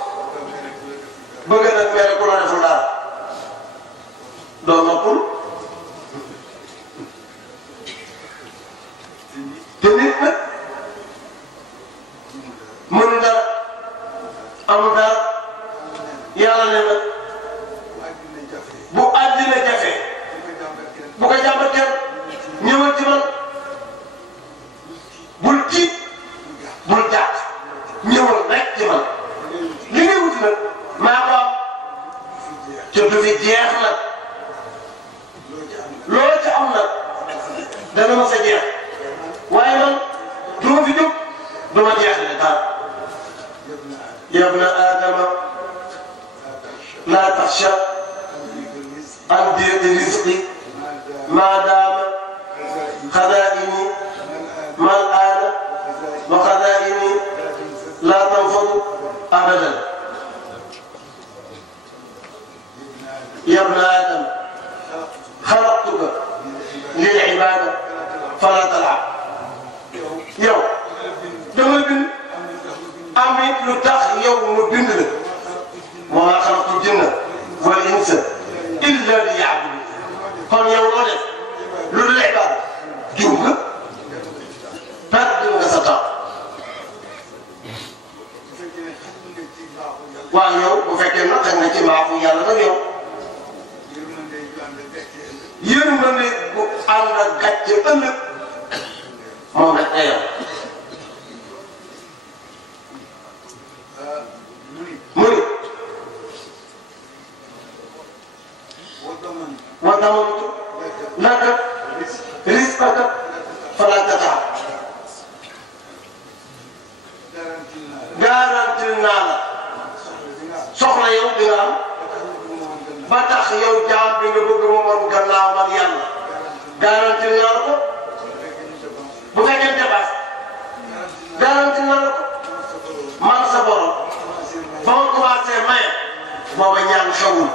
bëgg nag mere ku la deful dara doo noppul te nit nag mënu dara amul dara yàlla ne nag bu àddina jafe bu ko jàmbat kenn ñëwal ci man bul tiit bul jàpp ñëwal rek ci man li ngay wuti nag maa ko am te du fi jeex nag loo ca am nag dana ma sa jeex waaye man du ma fi jóg du ma jeexle dara yabna aadama laa taxsha an diiqi rizqi maa daama xadaa'ini mal aana wa xadaa'ini laa tanfadu abadan yabna aadama xalaqtuka lil ibaada falaa tal'ab yow dama bind am it lu tax yow mu bind la wa maa xalaqtu jinna wal insa illa liya'budun kon yow loo def lu dul ibaada jiw nga perte nga sa temps waaw yow bu fekkee nag xëy na ci mbaaxu yàlla nag yow yërmande bu ànd ak gàcce ëllëg moom rek nga yow mu ni wa damantu naka risqaka fala tata garantil naa la soxla yow di nga am ba tax yow jaam bi nga bëgg ma moom gannaaw man yàlla garantil naa la ko bu fekkee dépass garantil naa la ko man sa borom ba ma commencé maye booba ñaan xewul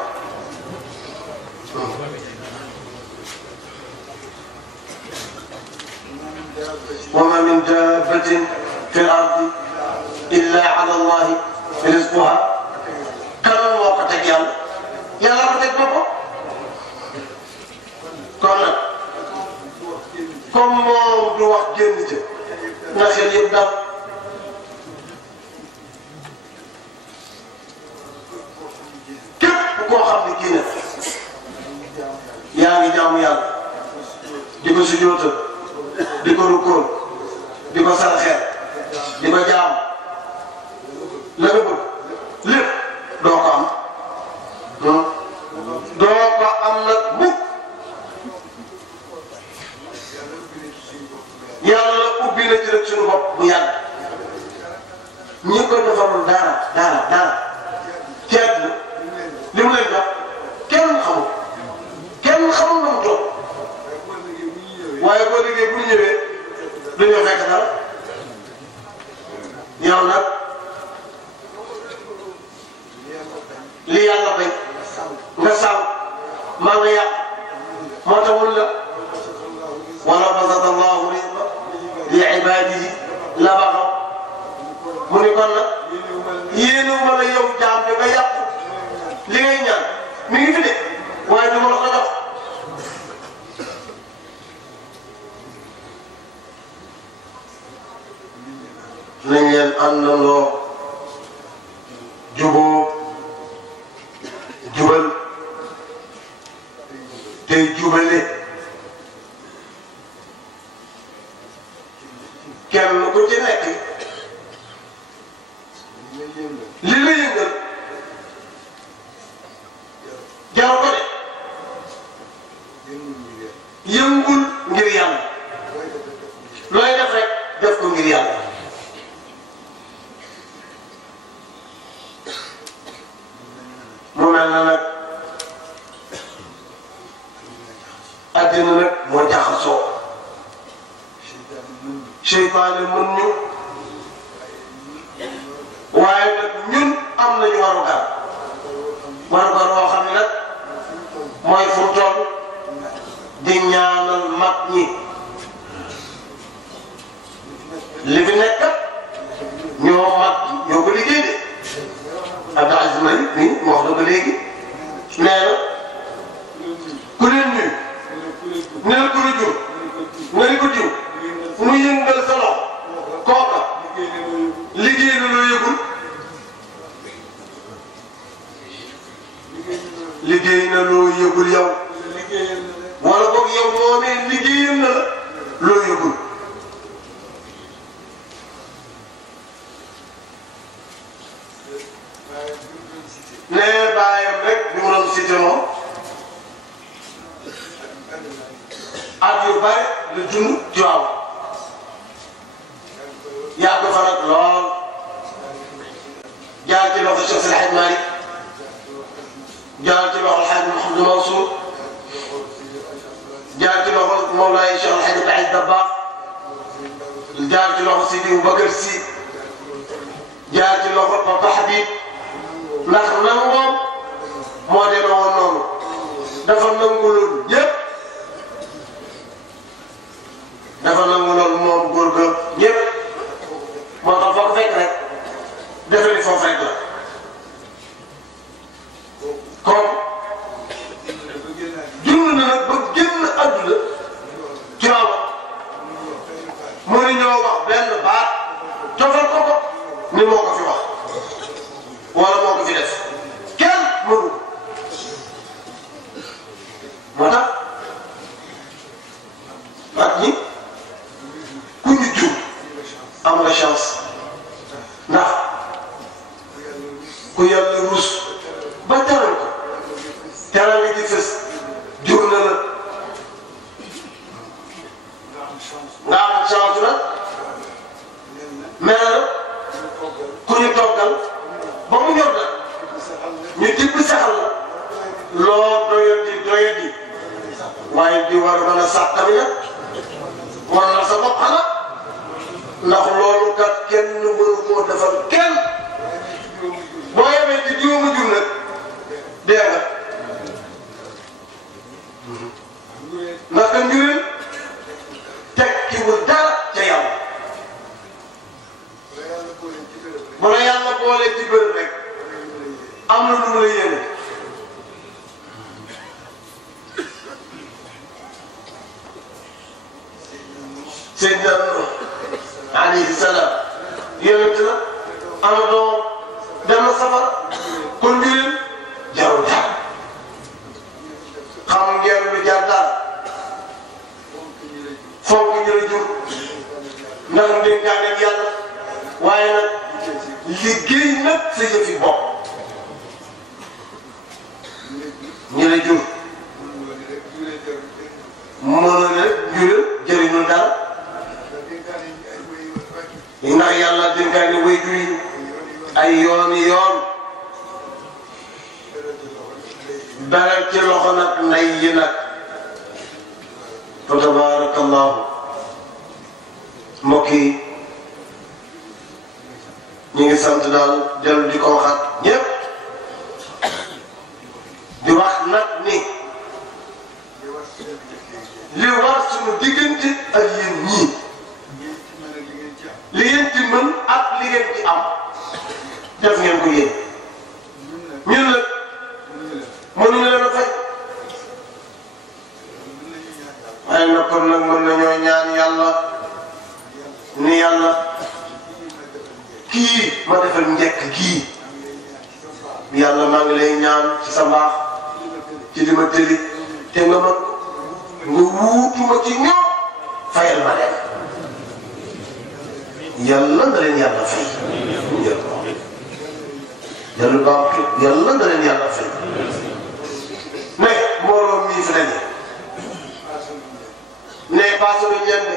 wa ma min dabbatin fi l-ardi illa ala allahi rizquha kan moo ko teg yàlla yàlla ko teg boppam kon nag comme moom du wax génn ca na xel yëpp dal képp koo xam ne kii na yaa ngi jaamu yàlla di ko sujjóotal di ko rukkool di ko saraxeel di ko jaam la nga bëgg lépp doo ko am doo ko am nag mukk yàlla ubbi na ci rek suñu bopp bu yàgg ñi ko defarul dara ceeb la li mu leen jox kenn xamul na mu toog waaye boo liggéey bu ñu ñëwee dañoo fekk dara yow nag li yàlla bay nga sàmm maa nga yàq moo taxul la wala basata allahu rizqa li ibadihi la baxaw mu ni kon nag yéenuma la yow jaam bi nga yàqu li ngay ñaan mi ngi fi de waaye du ma la ko jox nañ leen àndandoo juboo jubal tey jubale kenn ku ci nekk li la yëngal jaru ko de yëngul ngir yàlla looy def rek def ko ngir yàlla mu mel na nag àddina nag moo jaxasoo seytaane mën ñu waaye nag ñun am nañu warugar woo xam ne nag mooy fu mu toll di ñaanal mag ñi li fi nekk ñoo mag ñoo ko liggéey de Abdou Aziz Malick nii wax na ko léegi nee na ku leen nuyu nee na ku la jur nga ni ko jiw mu yëngal sa loxo kooka liggéey na loo yëgul liggéey na loo yëgul yow wala boog yow moomee liggéeyam na la loo yëgul nee bàyyam rek bi mu doon cité moom at yu bare la dund Tiwaawan yàgg fa nag lool jaar ci loxo Cheikh El Hadj Malick jaar ci loxo El Hadj Mouhamadou Mansour jaar ci loxo Mawlaay Cheikh El Hadj Abdou Aziz Dabakh jaar ci loxo Sidi Boubacar Sy jaar ci loxo Papa Habib ndax nangoom moo demee woon noonu dafa nangu loolu ñëpp dafa nangu loolu moom góor ga ñëpp moo tax foo ko fekk rek defe ni foofu rek la comme dund na nag ba génn àdduna ci waaw mënuñoo wax benn baat tofal ko ni moo ko fi wax wala moo ko fi def kenn mënu moo tax mag ñi ku ñu jur am nga chance ndax ku yàlla rus ba teral ko teral nga ci fës jur na la ba mu ñor nag ñu tibb saxal la loo doyadi waaye di war a mën a sax tamit nag war na sa bopp xanaa ndax loolu kat kenn mënu koo defal kenn boo yemee ci juróomi jur nag dee nga naka njureel tekkiwul dara ca yàlla bu la yàlla boolee ci bërëb rek am na lu mu la yéene Seydina Nuux alayhi salaam yonent la am doom dem na safara kon njureel jarul dara xam ngeen lu jar dara fonk ñu la jur ndax dénkaane ak yàlla waaye nag liggéey nag sa yëfi bopp ñu la jur mënoon rek jureel jëriñul dara ndax yàlla dénkaane way jur yi ay yooni yoon beral ci loxo nag nday yi nag fa tabarakallahu mbokk yi ñu ngi sant daal dellu di ko waxaat ñépp di wax nag ni li war suñu diggante ak yéen ñii li ngeen ci mën ak li ngeen ci am def ngeen ko yéen ñun nag mënuñu leen a fay waaye nag kon nag mën nañoo ñaan yàlla ni yàlla kii ma defal njëkk kii yàlla maa ngi lay ñaan ci sa mbaax ci li ma tëli te nga ma nga wuutuma ci ñoom fayal ma leen yàlla nga leen yàlla fay yàlla baax yàlla nga leen yàlla fay mais mbooloo mii fi dañee ne paase luñ leen de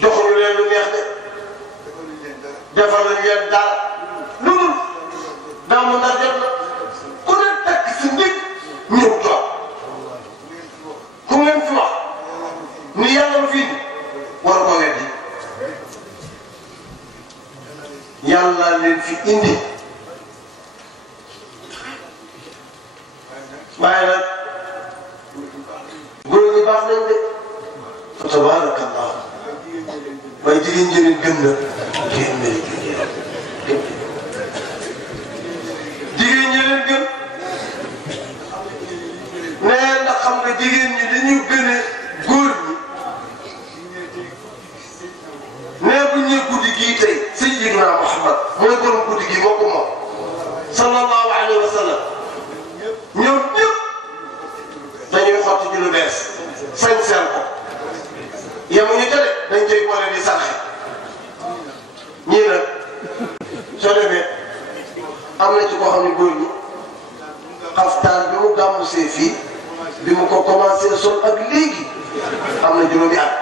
joxuñu leen lu neex de defal luñ leen dara lu dul daa mu ndar jot na ku ne tekk si ndig ñëw toog ku ngeen fi wax ni yàlla mu fii war ko weddi yàlla leen fi indi waaye nag góor ñi baax nañ de fa tabarakallah waaye jigéen ñi leen gën na jigéen ñi leen gën nee ndax xam nga jigéen ñi dañu gën a góor ñi nee bu ñu guddi gii tey Sayyidina Muhammad mooy borom guddi gi moo ko moom sallallahu alayhi wa sallam ñoom ñëpp dañuy xotti ci lu bees sañ seen ko yemuñu ca de dañ koy boole di saraxe ñii nag soo demee am na ci koo xam ne góor ñi xaftaan bi mu gàmmu see fii bi mu ko commencé sol ak léegi am na juróomi at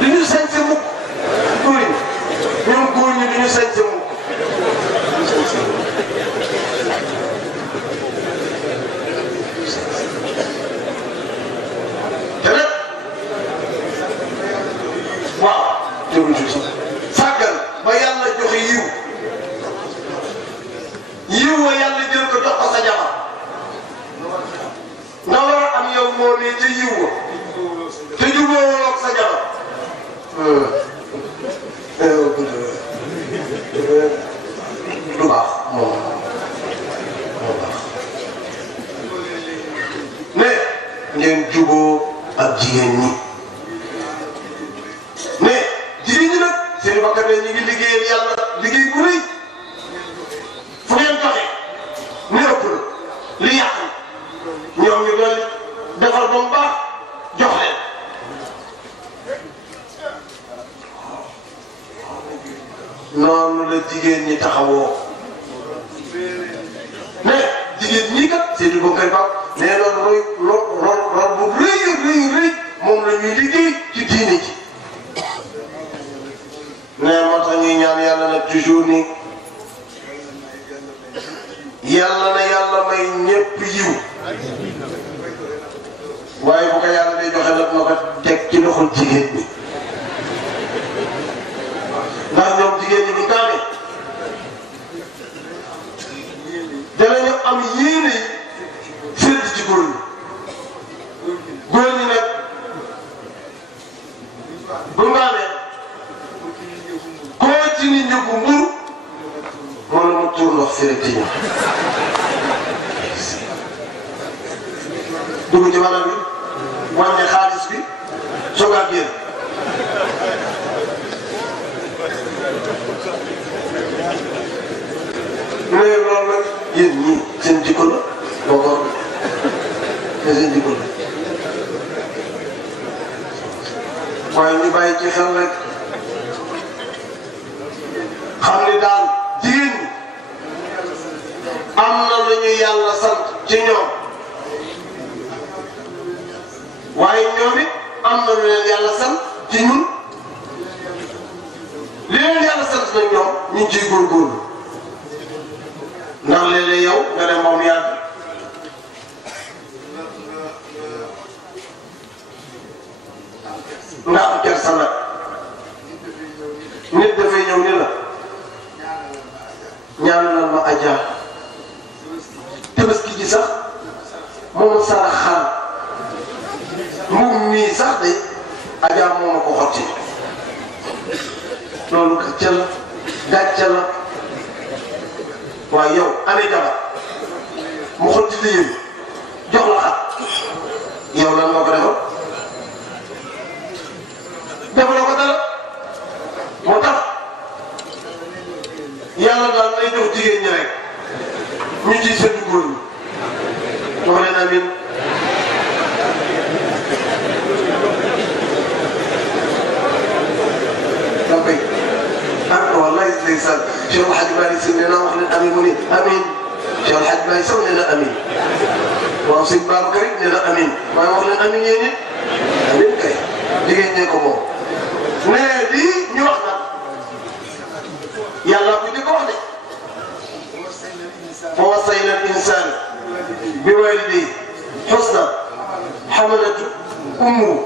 du ñu sañse mukk góor ñi ñoom góor ñi du ñu sañse mukk te nag waaw sàggal ba yàlla joxe yiw wa yàlla jël ko jox ko sa jabar nga war a am yow moo ne ca yiw wa te jubóowuloo ak sa jabar du baax moo baax mais ngeen jubóo ak jigéen ñi mais jigéen ñi nag seen bakkan ñu ngi liggéeyal yàlla liggéey bu rëy fu ngeen joxe ne ëpp na li yàq ñoom ñu doon defar ba mu baax jox leen noonu la jigéen ñi taxawoo mais jigéen ñi kat Seydou Bonkary Ba nee na rôle bu rëy moom la ñuy liggéey ci diine ji yàlla na yàlla may ñépp yiw waaye bu ko yàlla day joxe nag na ko teg ci loxol jigéen ñi ndax ñoom jigéen ñi buñ taamee danañu am yéene sédd ci góor ñi góor ñi nag bu ngaamee koo ci ni njëgu mburu moom la mu tuur ndox fii ci ñoom dugg ci wàllam bi wàññi xaalis bi soog a génn mais loolu nag yéen ñii seen jikko la boo ko mais seen jikko la waaye ñu bàyyi ci xel rek xam ni daal jigéen ñi am na lu ñu yàlla sant ci ñoom waaye ñoom it am na lu leen yàlla sant ci ñun li leen yàlla sant nag ñoom ñu ngi ciy góorgóorlu ndax léeg-léeg yow nga dem moom yàgg nga am kersa nag nit dafay ñëw ni la ñaanal ma Adja tabaski ji sax moom sara xar moom mii sax de Adja moo ma ko xotti loolu gàcce la gàcce la waaye yow amee jabar mu xotti la yëngu jox la xar yow lan moo ko defal defaloo ko dara moo tax yàlla daal lay jox jigéen ñi rek ñu ciy sëñ góor ñi wax leen amiin da koy ah wallaay ndeysaan Cheikh El Hadj Malick Sy nee naa wax leen amiin mu ne amiin Cheikh El Hadj Malick Sow nee na amiin waaw sëñ Babacar rek nee na amiin waaye wax leen amiin yéen it amiin kay jigéen ñee ko moom mais lii ñu wax nag yàlla bu ñu ko wax de wa wassayna al-insaana biwaalidayhi husnan hamalathu ummuhu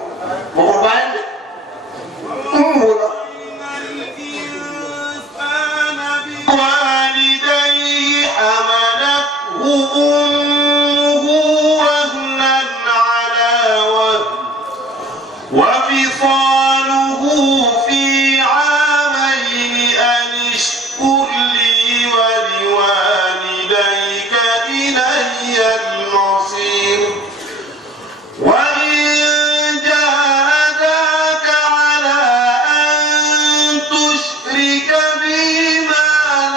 waxul bàyyam de ummuhu la والديه حملته أمه وهنا على وهن وفصاله في عامين أن اشكر لي ولوالديك إلي المصير وإن جاهداك على أن تشرك بي ما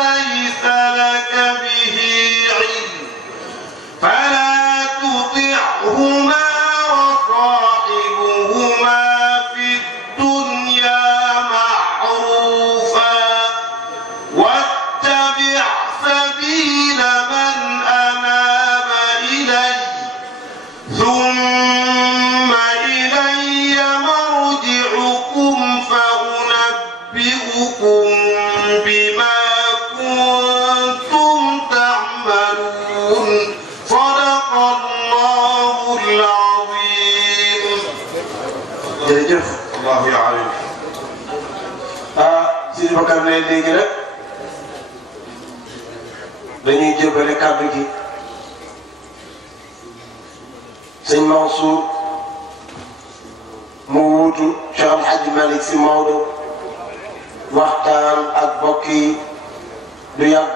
ليس لك به علم فلا تطعهما وصاحبهما في الدنيا معروفا واتبع سبيل من أناب إلي ثم إلي مرجعكم فأنبئكم بما كنتم تعملون صدق الله العظيم. jërëjëf Allahu ya'lam. Sidi Bakar ne léegi rek dañuy jébale kàddu gi sëñ Mansour mu wuutu Cheikh El Hadj Malick Sy Maodo waxtaan ak mbokk yi du yàgg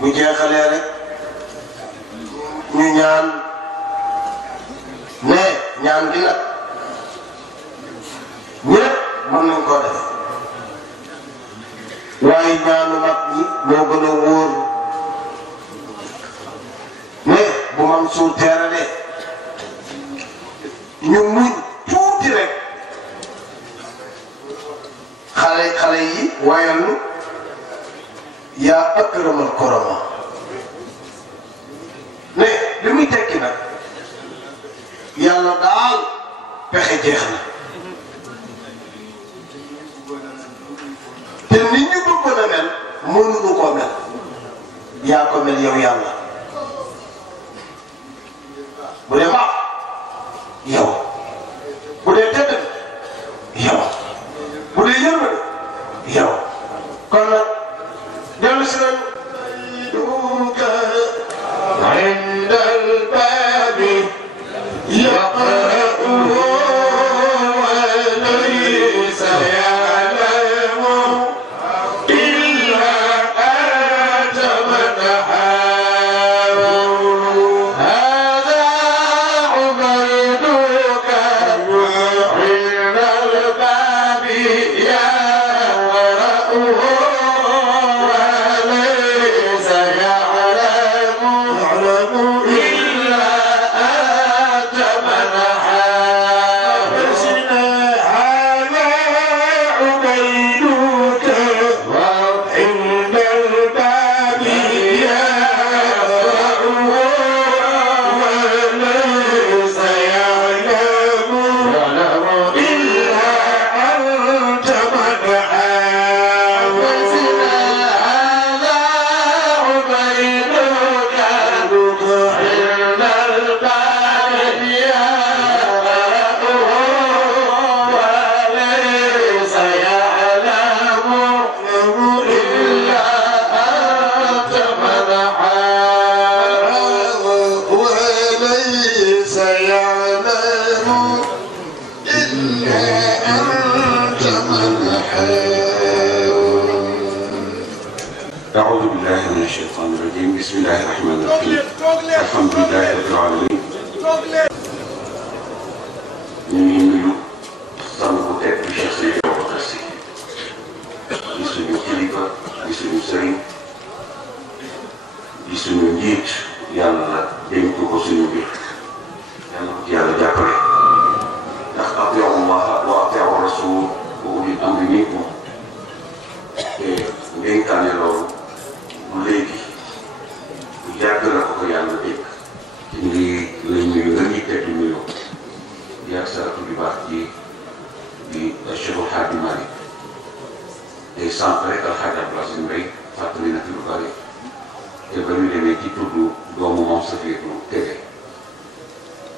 bu jeexalee rek ñu ñaan mais ñaan gi nag ñëpp mën nañ koo def waaye ñaanu mag ñi moo gën a wóor mais bu Mansour teeralee ñu muñ tuuti rek xale yi wayal nu yaa akramal korama mais li muy tekki nag yàlla daal pexe jeex na te nit ñu bëggoon a mel mënuñu koo mel yaa ko mel yow yàlla bu dee baax yow bu dee tedd yow bu dee yërmande yow kon nag dellu si nañu عند الباب يقرأه وليس يعلم إلا أنت من حاول هذا عبيدك عند الباب يقرأه وليس يعلم إلا أنت من حاول هذا عبيدك عند الباب يقرأه وليس يعلم إلا أنت من حاول هذا عبيدك عند الباب يقرأه وليس يعلم إلا أنت من حاول وليس يعلم إلا أنت من حاول أعوذ بالله من الشيطان الرجيم بسم الله الرحمن الرحيم الحمد لله رب العالمين ñu ngi nuyu sang bu tedd bi Cheikh Seydi Ababacar Sy di suñu kilifa di suñu sëriñ di suñu njiit yàlla dénk ko suñu mbir yàlla ko ci yàlla jàppale ndax atiu llaha wa atiu rasul wa ulil amri minkum te ndénkaane loolu bu léegi bu yàgg la ko yàlla dégg ci ngi lay nuyu nga ñuy tedd nuyu di ak saratu bi baax ci di Cheikhul Hadji Malick te sànq rek Alxaaji Abdoulaye Sy Mbaye fàttali na fi lu bari te ba ñu demee ci tudd doomu moom Safiyatu Tege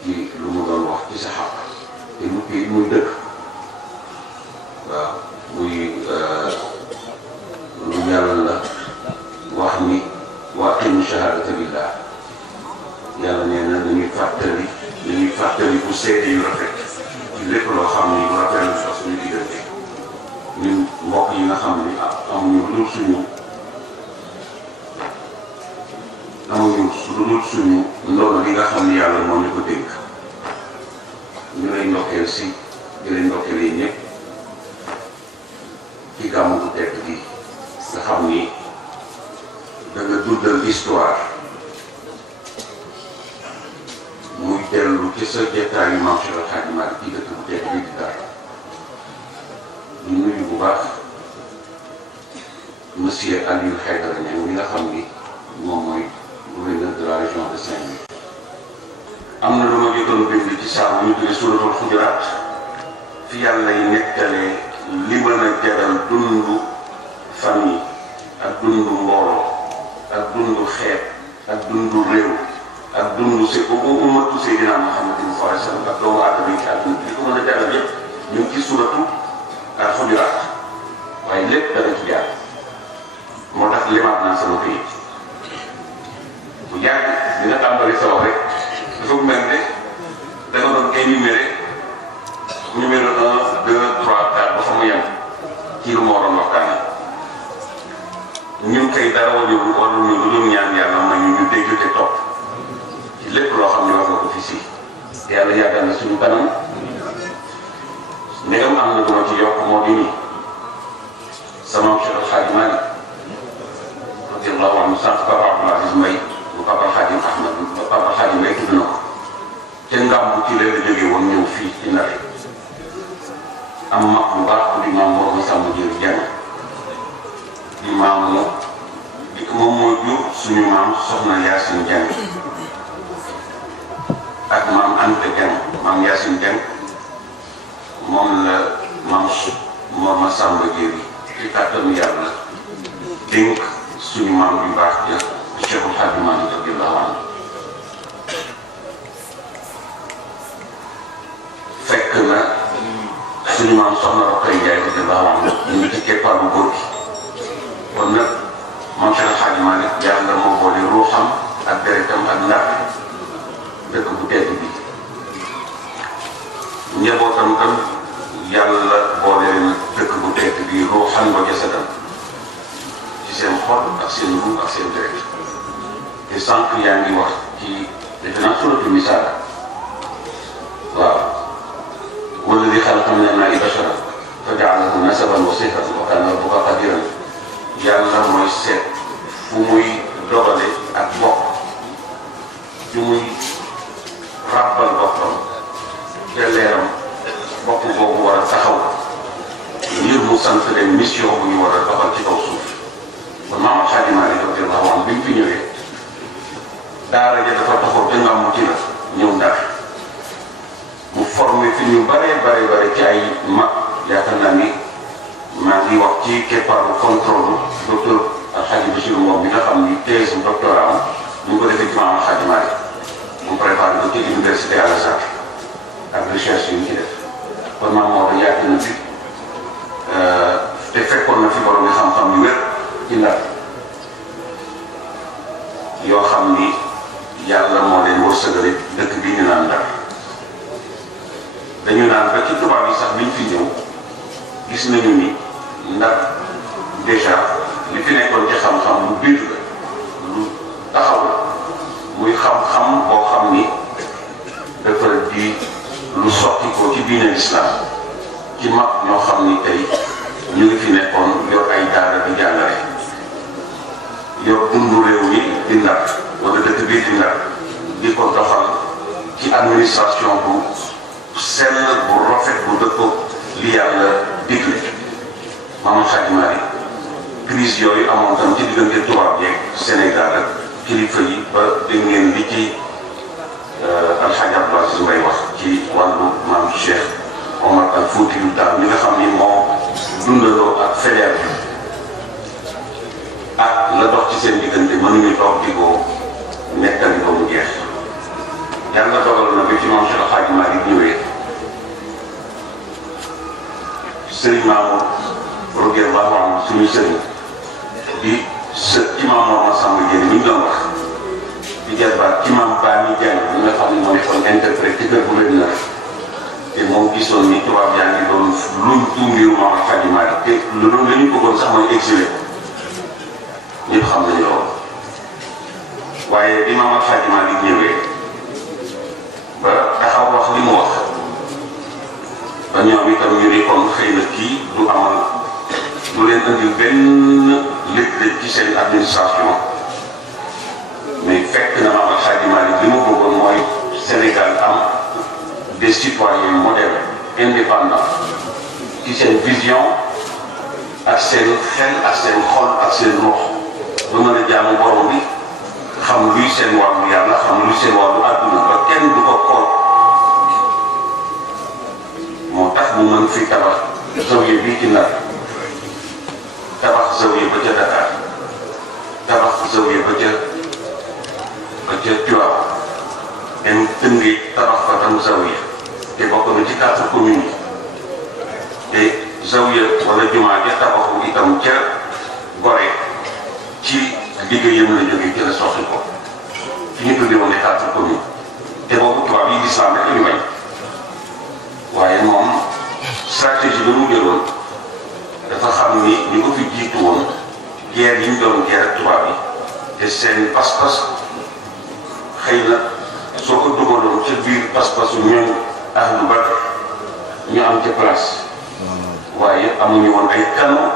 ci lu mu doon wax ci sa xaq te mu kii muy dëkk waaw muy lu yàlla wax ni wa aqimu shahadata billah yàlla nee na dañuy fàttali bu seede yu rafet ci lépp loo xam ni bu rafet la sax suñu diggante ñun mbokk yi nga xam ni amuñu lu dul suñu ndono li nga xam ni yàlla moo ñu ko dénk ñu lay ndokkeel si di lay ndokkeel yi ñëpp ci gàmmu bu tedd gi nga xam ni da nga dundal histoire muy dellu ci sa jotaayu maam Cheikh El Hadji Malick ci dëkk bu tedd bi di Ndar ñu nuyu bu baax monsieur Aliou Haïdara Niang mi nga xam ni moom mooy gouverneur de la région de Saint-Louis. am na lu ma jotoon bind ci saa ñu tuddee Suuratul Xujuraat fi yàlla yi nekkalee li mën a jaral dundu famille ak dundu mbooloo ak dundu xeet ak dundu réew ak dundu ummatu Seydina Muhammadin sallallahu alayhi wa sallam ak doomu aadama yi ci àdduna bi li ko mën a jaral yëpp ñu ngi ci Suuratu al Xujuraat waaye lépp dana ci jaar moo tax limaat naa sama këyit bu yàgg dina tàmbali sa wax rek dafa mel ne da nga doon énuméré numéro 1 2 3 4 ba fa mu yem ci lu ma waroon waxtaanee ñun kay dara waruñu lu dul ñaan yàlla may ñu dégg te topp ci lépp loo xam ne wax nga ko fi si te yàlla yàggal na suñu kanam ndegam am na duma ci yokk moo di nii sama Cheikh El Hadji Malick radiyallahu anhu sant Papa Abdoul Aziz Mbaye bu Papa Khadim Ahmad Papa Khadim Mbaye tudd na ko te ngàmbu ci leen la jógee woon ñëw fii ci Ndar am mag bu baax di maam Mor Samba Diéry Dieng di maam moom moo jur suñu maam Soxna Yacine Dieng ak maam Anta Dieng maam Yacine Dieng moom la maam Mor Samba Diéry ci kàttanu yàlla dénk suñu maam bu baax ja njabootam tam yàlla boole leen dëkk bu tedd bi ruuxan wa jasadan ci seen xol ak seen ruux ak seen deret te sànq yaa ngi wax ci defe naa suratul misaal waaw walladi xalaqa min al-maa'i basharan fa ja'alahu nasaban wa sihran wa kaana rabbuka qadiran yàlla mooy seet fu muy dogale ak bokk fu muy ràbbal boppam te leeram bokk boobu war a taxaw ngir mu sant leen mission bu ñu war a doxal ci kaw suuf kon Maam Alxaaji Maalik radiyallaahu anhu bi mu fi ñëwee daara ja dafa taxaw te nga mu ci la ñëw Ndar mu formé fi ñu bare ci ay mag yaakaar naa ni maa ngi wax ci keppaaru contrôle docteur Alxaaji Bachir Ngom bi nga xam ni thèse doctorat am ñu ko defee ci Maam Alxaaji Maalik mu préparé ko ci université Al Azhar ak recherche yi ñu ci def kon maam Maodo yàgg na fi te fekkoon na fi borom xam-xam yu wér ci Ndar yoo xam ni yàlla moo leen wërsëgale dëkk bi ñu naan Ndar dañu naan ba ci tubaab yi sax biñ fi ñëw gis nañu ni Ndar déjà li fi nekkoon ci xam-xam lu biir la lu taxaw la muy xam-xam boo xam ni dafa di lu sotti ko ci diine lislaam ci mag ñoo xam ni tey ñu ngi fi nekkoon yor ay daara di jàngale yor dundu réew mi di Ndar wala dëkk bii di Ndar di ko doxal ci administration bu sell bu rafet bu dëppoo li yàlla digle Maam Alxaaji Maalik crise yooyu amoon tam ci diggante tubaab yeeg Sénégal ak kilifa yi ba dégg ngeen li ci Alxaaji Abdou Aziz Mbaye wax ci wàllu maam Cheikh Omar Al Foutiyou Tall mi nga xam ni moo dundaloo ak fédère bi ak la dox ci seen diggante mënuñu toog di ko nekkali ba mu jeex yàlla dogal na bi ci maam Cheikh Alxaaji Maalik ñëwee Sëriñ Mamour radiyallaahu anhu suñu sëriñ di sët ci maam Mor Masamba Diène mi ñu doon wax di jarbaat ci maam Bani Diagne ñi nga xam ne moo nekkoon interprète ci kër gouverneur te moom gisoon ni tubaab yaa ngi doon luñ tuumbiru Maam Alxaaji Maalik te loolu la ñu bëggoon sax mooy exilé ñëpp xam nañu loolu waaye bi Maam Alxaaji Maalik ñëwee ba taxaw wax li mu wax ba ñoom itam ñu ne kon xëy na kii du amal du leen indil benn léeg-léeg ci seen administration mais fekk na Maam Alxaaji Maalik li mu bëggoon mooy Sénégal am des citoyens modernes indépendants ci seen vision ak seen xel ak seen xol ak seen ruux ba mën a jaamu borom bi xam luy seen wàllu yàlla xam luy seen wàllu àdduna ba kenn du ko xool moo tax mu mën fi tabax zawiya bii ci Ndar tabax zawiya ba ca Dakar tabax zawiya ba ca Tivaouane dem Tëngéej tabax fa tam zawiya te bokk na ci quatre communes yi te zawiya wala jumaa ja tabaxu itam ca Gorée ci liggéeyam la jógee ci la soxli ko fi ñu tuddee woon ne quatre communes te boobu tubaab yi lislaam rek la ñu bañ waaye moom stratégie bi mu jëloon dafa xam ni ñu ko fi jiitu woon guerre yi ñu doon guerre ak tubaab yi te seen pas-pas xëy na soo ko dugaloon ca biir pas-pasu ñoom ahlu Badr ñu am ca place waaye amuñu woon ay canon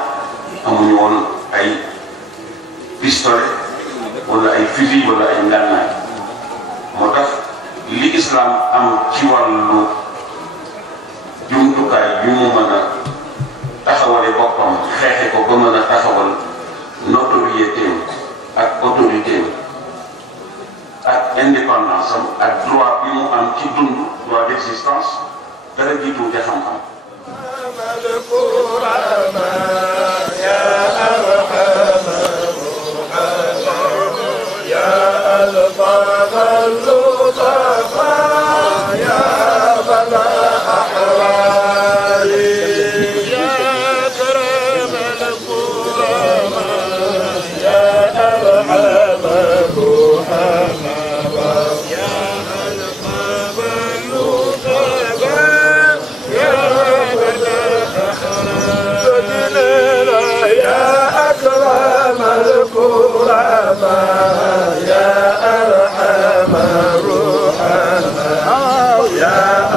amuñu woon ay pistolet wala ay fusil wala ay ngànnaay moo tax li islam am ci wàllu jumtukaay yu mu mën a taxawale boppam xeexe ko ba mën a taxawal notoriété ak autorité ak indépendance am ak droit bi mu am ci dund droit d'existence dara jiitu ca xam-xam. يا